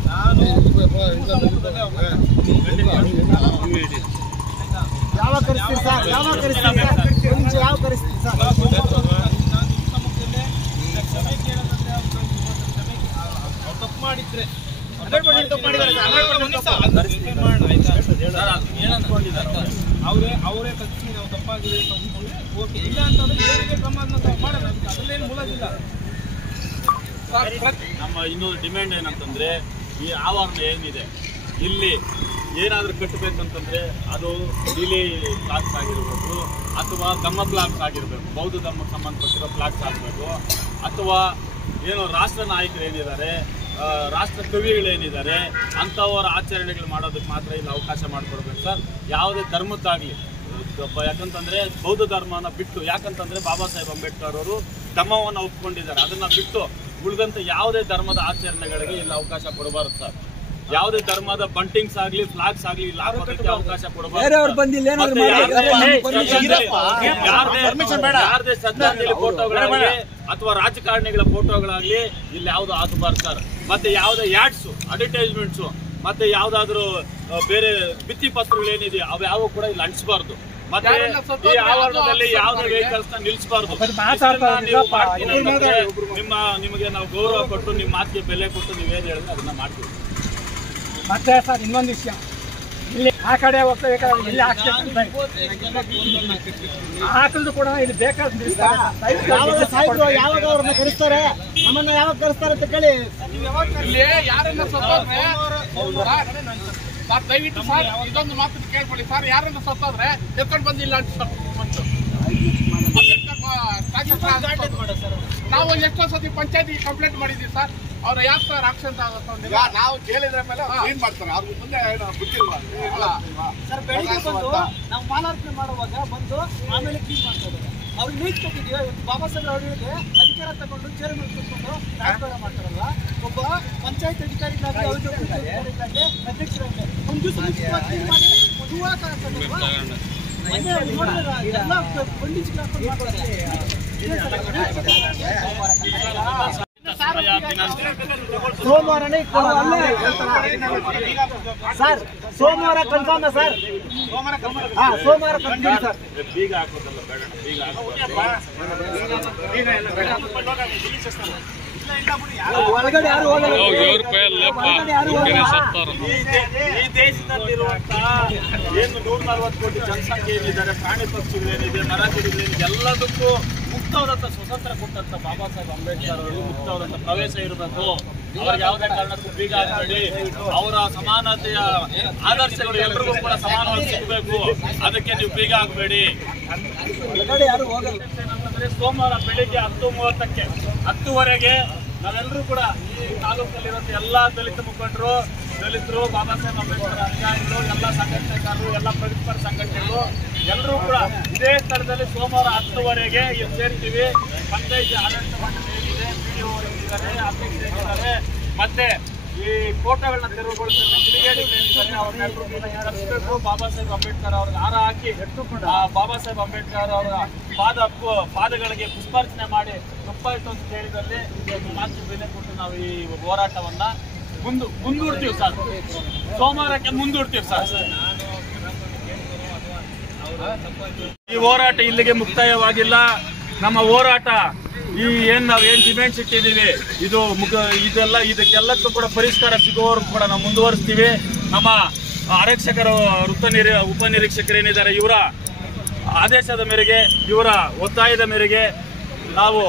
ಯಾವ ಕರೆಸ್ತೀರಿ ಸರ್? ಯಾವ ಕರೆಸ್ತೀರಿ ಸರ್? ಯಾವ ಕರೆಸ್ತೀರಿ ಸರ್? ತಪ್ಪು ಮಾಡಿದ್ರೆ ಅವರೇ ಕಲಿಸಿ ನಾವು ತಪ್ಪಾಗಿದೆ ಅಂತ ಅಂದ್ಕೊಂಡ್ರೆ ಓಕೆ, ಇಲ್ಲ ಅಂತಂದ್ರೆ ಏನಿದೆ ಕ್ರಮ ಮಾಡೋಣ, ಅದರಲ್ಲೇನು ಮೂಲದಿಲ್ಲ. ನಮ್ಮ ಇನ್ನೊಂದು ಡಿಮ್ಯಾಂಡ್ ಏನಂತಂದ್ರೆ, ಈ ಆವರಣ ಏನಿದೆ ಇಲ್ಲಿ ಏನಾದ್ರೂ ಕಟ್ಟಬೇಕಂತಂದ್ರೆ ಅದು ಡಿಲೇ ಫ್ಲಾಟ್ಸ್ ಆಗಿರ್ಬೇಕು, ಅಥವಾ ಧರ್ಮ ಫ್ಲಾಟ್ಸ್ ಆಗಿರ್ಬೇಕು, ಬೌದ್ಧ ಧರ್ಮಕ್ಕೆ ಸಂಬಂಧಪಟ್ಟಿರೋ ಫ್ಲಾಟ್ಸ್ ಆಗಬೇಕು, ಅಥವಾ ಏನೋ ರಾಷ್ಟ್ರ ನಾಯಕರು ಏನಿದ್ದಾರೆ, ರಾಷ್ಟ್ರ ಕವಿಗಳೇನಿದ್ದಾರೆ ಅಂಥವರ ಆಚರಣೆಗಳು ಮಾಡೋದಕ್ಕೆ ಮಾತ್ರ ಇಲ್ಲಿ ಅವಕಾಶ ಮಾಡಿಕೊಡ್ಬೇಕು ಸರ್. ಯಾವುದೇ ಧರ್ಮಕ್ಕಾಗಲಿ, ಯಾಕಂತಂದರೆ ಬೌದ್ಧ ಧರ್ಮನ ಬಿಟ್ಟು, ಯಾಕಂತಂದರೆ ಬಾಬಾ ಸಾಹೇಬ್ ಅಂಬೇಡ್ಕರ್ ಅವರು ಧರ್ಮವನ್ನು ಒಪ್ಕೊಂಡಿದ್ದಾರೆ, ಅದನ್ನು ಬಿಟ್ಟು ಉಳಿದಂಥ ಯಾವುದೇ ಧರ್ಮದ ಆಚರಣೆಗಳಿಗೆ ಇಲ್ಲಿ ಅವಕಾಶ ಕೊಡಬಾರದು ಸರ್. ಯಾವುದೇ ಧರ್ಮದ ಬಂಟಿಂಗ್ಸ್ ಆಗಲಿ, ಫ್ಲಾಗ್ಸ್ ಆಗಲಿ ಇಲ್ಲಿ ಹಾಕೋದಕ್ಕೆ ಅವಕಾಶ ಕೊಡಬಾರದು. ಯಾರದೇ ಶ್ರದ್ಧಾಂಜಲಿ ಫೋಟೋಗಳಾಗಲಿ ಅಥವಾ ರಾಜಕಾರಣಿಗಳ ಫೋಟೋಗಳಾಗಲಿ ಇಲ್ಲಿ ಯಾವ್ದು ಹಾಕಬಾರ್ದು ಸರ್. ಮತ್ತೆ ಯಾವುದೇ ಯಾಡ್ಸ್, ಅಡ್ವರ್ಟೈಸ್ಮೆಂಟ್ಸು, ಮತ್ತೆ ಯಾವ್ದಾದ್ರು ಬೇರೆ ಭಿತ್ತಿ ಪತ್ರಗಳೇನಿದೆ ಅವು ಯಾವ ಕೂಡ ಇಲ್ಲಿ ಅಂಟಿಸಬಾರ್ದು. ಮತ್ತೆ ಈ ಆವರಣದಲ್ಲಿ ಯಾವುದೇ ವೆಹಿಕಲ್ಸ್ ನ ನಿಲ್ಲಿಸಬಾರ್ದು. ನೀವು ಮಾಡ್ತೀನಿ ಅಂತಂದ್ರೆ ನಿಮಗೆ ನಾವು ಗೌರವ ಕೊಟ್ಟು ನಿಮ್ಮ ಮಾತಿಗೆ ಬೆಲೆ ಕೊಟ್ಟು ನೀವೇನು ಹೇಳಿದ್ರೆ ಅದನ್ನ ಮಾಡ್ತೀವಿ. ಮತ್ತೆ ಸರ್ ಇನ್ನೊಂದು ವಿಷಯ, ಇಲ್ಲಿ ಆ ಕಡೆ ಹೋಗ್ಬೇಕಾದ್ರೆ ಇಲ್ಲಿ ಹಾಕಿದ್ರು ಕೂಡ ಇಲ್ಲಿ ಬೇಕಾದ್ರೆ ಯಾವಾಗ ಅವ್ರನ್ನ ಕರೆಸ್ತಾರೆ, ನಮ್ಮನ್ನ ಯಾವಾಗ ಕರೆಸ್ತಾರೆ ಅಂತ ಕೇಳಿ. ಇಲ್ಲಿ ಯಾರನ್ನ ಸತ್ತೋದ್ರೆ ದಯವಿಟ್ಟು ಸರ್ ಇದೊಂದು ಮಾತು ಕೇಳ್ಕೊಳ್ಳಿ ಸರ್, ಯಾರನ್ನ ಸತ್ತೋದ್ರೆ ಎತ್ಕೊಂಡು ಬಂದಿಲ್ಲ ಅಂತ ನಾವು ಎಷ್ಟೋ ಸತಿ ಪಂಚಾಯತಿ ಕಂಪ್ಲೇಂಟ್ ಮಾಡಿದೀವಿ ಸರ್. ಅವ್ರು ಯಾಕೆ ಸರ್ ಆಕ್ಷನ್ ತಗೊಂಡಿಲ್ಲ? ನಾವು ಕೇಳಿದ್ರೆ ಮೇಲೆ ಏನ್ ಮಾಡ್ತಾರೆ, ಅವ್ರಿಗೆ ಮುಂದೆ ಬಿಟ್ಟಿಲ್ವಾ ಸರ್? ಬೆಳಿಗ್ಗೆ ಬಂದು ನಾವು ಮಾಲಾರ್ಪಣೆ ಮಾಡುವಾಗ ಬಂದು ಆಮೇಲೆ ಕ್ಲೀನ್ ಮಾಡ್ತಾ ಇದ್ದಾರೆ. ಅವ್ರಿಗೆ ನೀಟ್ ಕೊಟ್ಟಿದ್ದೀವಿ. ಇವತ್ತು ಬಾಬಾ ಸಾಹೇಬ್ ಅವರಿಗೆ ಅಧಿಕಾರ ತಗೊಂಡು ಚೇರ್ ಮೇಲೆ ಕೂತ್ಕೊಂಡು ರಾಜಕಾರಣ ಮಾಡ್ತಾರಲ್ಲ, ಒಬ್ಬ ಪಂಚಾಯತ್ ಅಧಿಕಾರಿಗಳಾಗಿ ಅವ್ರಿಗೆ ಅಧ್ಯಕ್ಷರಾಗಿ ಒಂದು ದಿವಸ ಕ್ಲೀನ್ ಮಾಡಿ ಎಲ್ಲ ಪಂಡಿತ್ ಸೋಮವಾರನೇ ಸರ್, ಸೋಮವಾರ ಕನ್ಫರ್ಮ್ ಸರ್, ಸೋಮವಾರ ಕನ್ಫರ್ಮ್ ಸರ್. ಬೀಗ ಹಾಕೋದಲ್ಲ ಬೇಡ, ಬೀಗ ಒಳಗಡೆ ಯಾರು ಹೋಗಲ್ಲ. ಈ ದೇಶದಲ್ಲಿರುವಂತಹ ಏನು 140 ಕೋಟಿ ಜನಸಂಖ್ಯೆ ಏನಿದ್ದಾರೆ, ಪ್ರಾಣಿ ಪಕ್ಷಿಗಳೇನಿದೆ, ನರಗಿರಿಗಳೇನಿದೆ, ಎಲ್ಲದಕ್ಕೂ ಮುಕ್ತವಾದಂಥ ಸ್ವತಂತ್ರ ಕೊಟ್ಟಂತ ಬಾಬಾ ಸಾಹೇಬ್ ಅಂಬೇಡ್ಕರ್ ಅವರು ಮುಕ್ತವಾದಂಥ ಪ್ರವೇಶ ಇರಬೇಕು. ಅವ್ರಿಗೆ ಯಾವುದೇ ಕಾರಣಕ್ಕೂ ಬೀಗ ಹಾಕಬೇಡಿ. ಅವರ ಸಮಾನತೆಯ ಆದರ್ಶಗಳು ಎಲ್ರಿಗೂ ಕೂಡ ಸಮಾನವಾಗಿ ಸಿಗಬೇಕು, ಅದಕ್ಕೆ ನೀವು ಬೀಗ ಹಾಕಬೇಡಿ. ಏನಂತಂದ್ರೆ ಸೋಮವಾರ ಬೆಳಿಗ್ಗೆ 10:30ಕ್ಕೆ 10ವರೆಗೆ ನಾವೆಲ್ಲರೂ ಕೂಡ ಈ ತಾಲೂಕಲ್ಲಿರುವಂಥ ಎಲ್ಲ ದಲಿತ ಮುಖಂಡರು, ದಲಿತರು, ಬಾಬಾ ಸಾಹೇಬ್ ಅಂಬೇಡ್ಕರ್ ಅನುಯಾಯಿಗಳು, ಎಲ್ಲ ಸಂಘಟನೆಕಾರರು, ಎಲ್ಲ ಪ್ರಗತಿಪರ ಸಂಘಟನೆಗಳು ಎಲ್ಲರೂ ಕೂಡ ಇದೇ ಸ್ಥಳದಲ್ಲಿ ಸೋಮವಾರ 10ವರೆಗೆ ಇಲ್ಲಿ ಸೇರ್ತೀವಿ. ಪಂಚಾಯತಿ ಆಡಳಿತ ಮಂಡಳಿ ಏನಿದೆ, PDO ಏನಿದ್ದಾರೆ, ಅಧ್ಯಕ್ಷರಿದ್ದಾರೆ, ಮತ್ತೆ ಈ ಫೋಟೋಗಳನ್ನ ತೆರವುಗೊಳಿಸಿದ ಕಿಡಿಗೇಡಿಗಳೇನಿದ್ದಾರೆ ಅವ್ರನ್ನೆಲ್ಲರೂ ಕರೆಸಬೇಕು. ಬಾಬಾ ಸಾಹೇಬ್ ಅಂಬೇಡ್ಕರ್ ಅವ್ರಿಗೆ ಹಾರ ಹಾಕಿ ಬಾಬಾ ಸಾಹೇಬ್ ಅಂಬೇಡ್ಕರ್ ಅವರ ಪಾದಗಳಿಗೆ ಪುಷ್ಪಾರ್ಚನೆ ಮಾಡಿ ತಪ್ಪಾಯಿತು ಅಂತ ಹೇಳಿದಲ್ಲಿ ಮಾತಿಗೆ ಬೆಲೆ ಕೊಟ್ಟು ನಾವು ಈ ಹೋರಾಟವನ್ನ ಮುಂದೂಡ್ತೀವಿ ಸರ್. ಸೋಮವಾರಕ್ಕೆ ಮುಂದೂಡ್ತೀವಿ ಸರ್. ಈ ಹೋರಾಟ ಇಲ್ಲಿಗೆ ಮುಕ್ತಾಯವಾಗಿಲ್ಲ. ನಮ್ಮ ಹೋರಾಟ ನಾವೇನ್ ಡಿಮ್ಯಾಂಡ್ಸ್ ಇಟ್ಟಿದ್ದೀವಿ ಇದಕ್ಕೆಲ್ಲಕ್ಕೂ ಕೂಡ ಪರಿಷ್ಕಾರ ಸಿಗುವವರೆಗೂ ಕೂಡ ನಾವು ಮುಂದುವರಿಸ್ತೀವಿ. ನಮ್ಮ ಆರಕ್ಷಕರು ಉಪನಿರೀಕ್ಷಕರೇನಿದ್ದಾರೆ ಇವರ ಆದೇಶದ ಮೇರೆಗೆ, ಇವರ ಒತ್ತಾಯದ ಮೇರೆಗೆ, ನಾವು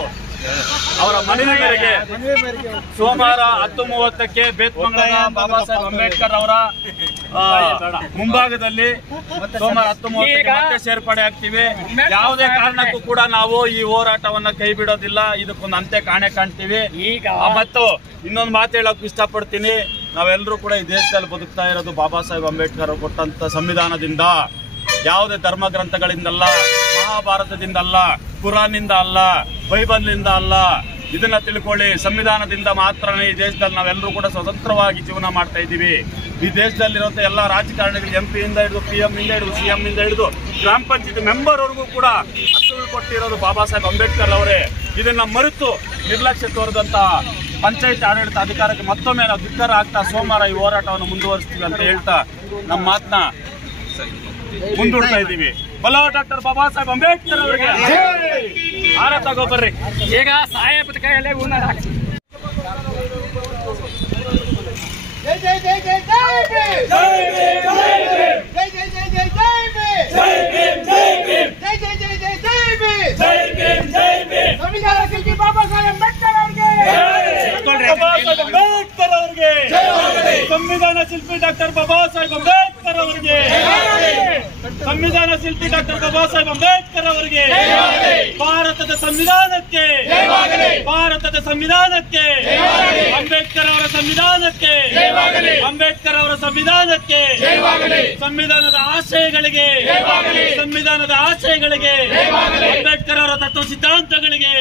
ಅವರ ಮನವಿ ಮೇರೆಗೆ ಸೋಮವಾರ 10:30ಕ್ಕೆ ಬೇತ್ಮಂಗಲದ ಬಾಬಾ ಸಾಹೇಬ್ ಅಂಬೇಡ್ಕರ್ ಅವರ ಮುಂಭಾಗದಲ್ಲಿ ಸೋಮವಾರ 10:30ಕ್ಕೆ ಮತ್ತೆ ಸೇರ್ಪಡೆ ಆಗ್ತೀವಿ. ಯಾವುದೇ ಕಾರಣಕ್ಕೂ ಕೂಡ ನಾವು ಈ ಹೋರಾಟವನ್ನ ಕೈ ಬಿಡೋದಿಲ್ಲ. ಇದಕ್ಕೊಂದು ಅಂತ್ಯ ಕಾಣ್ತೀವಿ. ಮತ್ತು ಇನ್ನೊಂದು ಮಾತು ಹೇಳಕ್ ಇಷ್ಟಪಡ್ತೀನಿ. ನಾವೆಲ್ಲರೂ ಕೂಡ ಈ ದೇಶದಲ್ಲಿ ಬದುಕ್ತಾ ಇರೋದು ಬಾಬಾ ಸಾಹೇಬ್ ಅಂಬೇಡ್ಕರ್ ಕೊಟ್ಟಂತ ಸಂವಿಧಾನದಿಂದ, ಯಾವುದೇ ಧರ್ಮ ಗ್ರಂಥಗಳಿಂದಲ್ಲ, ಮಹಾಭಾರತದಿಂದಲ್ಲ, ಕುರಾನ್ನಿಂದ ಅಲ್ಲ, ಬೈಬಲ್ನಿಂದ ಅಲ್ಲ. ಇದನ್ನ ತಿಳ್ಕೊಳ್ಳಿ, ಸಂವಿಧಾನದಿಂದ ಮಾತ್ರನೇ ಈ ದೇಶದಲ್ಲಿ ನಾವೆಲ್ಲರೂ ಕೂಡ ಸ್ವತಂತ್ರವಾಗಿ ಜೀವನ ಮಾಡ್ತಾ ಇದ್ದೀವಿ. ಈ ದೇಶದಲ್ಲಿರುವಂತ ಎಲ್ಲ ರಾಜಕಾರಣಿಗಳು MP ಇಂದ ಹಿಡಿದು PM ಇಂದ ಹಿಡಿದು CM ಇಂದ ಹಿಡಿದು ಗ್ರಾಮ ಪಂಚಾಯತ್ ಮೆಂಬರ್ ವರೆಗೂ ಕೂಡ ಹಕ್ಕುಗಳು ಕೊಟ್ಟಿರೋದು ಬಾಬಾ ಸಾಹೇಬ್ ಅಂಬೇಡ್ಕರ್ ಅವರೇ. ಇದನ್ನ ಮರೆತು ನಿರ್ಲಕ್ಷ್ಯ ತೋರಿದಂತ ಪಂಚಾಯತ್ ಆಡಳಿತ ಅಧಿಕಾರಕ್ಕೆ ಮತ್ತೊಮ್ಮೆ ನಾವು ಧಿಕ್ಕಾರ ಆಗ್ತಾ ಸೋಮವಾರ ಈ ಹೋರಾಟವನ್ನು ಮುಂದುವರಿಸ್ತೀವಿ ಅಂತ ಹೇಳ್ತಾ ನಮ್ಮ ಮಾತನ್ನ ಮುಂದೂಡ್ತಾ ಇದ್ದೀವಿ. ಬಲೋ ಡಾಕ್ಟರ್ ಬಾಬಾ ಸಾಹೇಬ್ ಅಂಬೇಡ್ಕರ್ ಅವರಿಗೆ ಹಾರ ತಗೋಬರ್ರಿ. ಈಗ ಸಾಹೇಬ್ ಕೈಯಲ್ಲೇ ಉನ್ನ ಹಾಕಿ. ಜೈ ಜೈ ಜೈ ಜೈ ಜೈ ಭೀಮ್, ಜೈ ಜೈ ಜೈ ಜೈ ಜೈ ಭೀಮ್, ಜೈ ಜೈ ಜೈ ಜೈ ಜೈ ಭೀಮ್, ಸಂವಿಧಾನ ಶಿಲ್ಪಿ ಬಾಬಾ ಸಾಹೇಬ್ ಅಂಬೇಡ್ಕರ್ ಅವರಿಗೆ, ಅಂಬೇಡ್ಕರ್ ಅವರಿಗೆ, ಸಂವಿಧಾನ ಶಿಲ್ಪಿ ಡಾಕ್ಟರ್ ಬಾಬಾ ಸಾಹೇಬ್ ಅಂಬೇಡ್ಕರ್ ಅವರಿಗೆ, ಸಂವಿಧಾನ ಶಿಲ್ಪಿ ಡಾಕ್ಟರ್ ಬಾಬಾ ಸಾಹೇಬ್ ಅಂಬೇಡ್ಕರ್ ಅವರಿಗೆ, ಭಾರತದ ಸಂವಿಧಾನಕ್ಕೆ, ಭಾರತದ ಸಂವಿಧಾನಕ್ಕೆ, ಅಂಬೇಡ್ಕರ್ ಅವರ ಸಂವಿಧಾನಕ್ಕೆ, ಅಂಬೇಡ್ಕರ್ ಅವರ ಸಂವಿಧಾನಕ್ಕೆ, ಸಂವಿಧಾನದ ಆಶಯಗಳಿಗೆ, ಸಂವಿಧಾನದ ಆಶಯಗಳಿಗೆ, ಅಂಬೇಡ್ಕರ್ ಅವರ ತತ್ವ ಸಿದ್ಧಾಂತಗಳಿಗೆ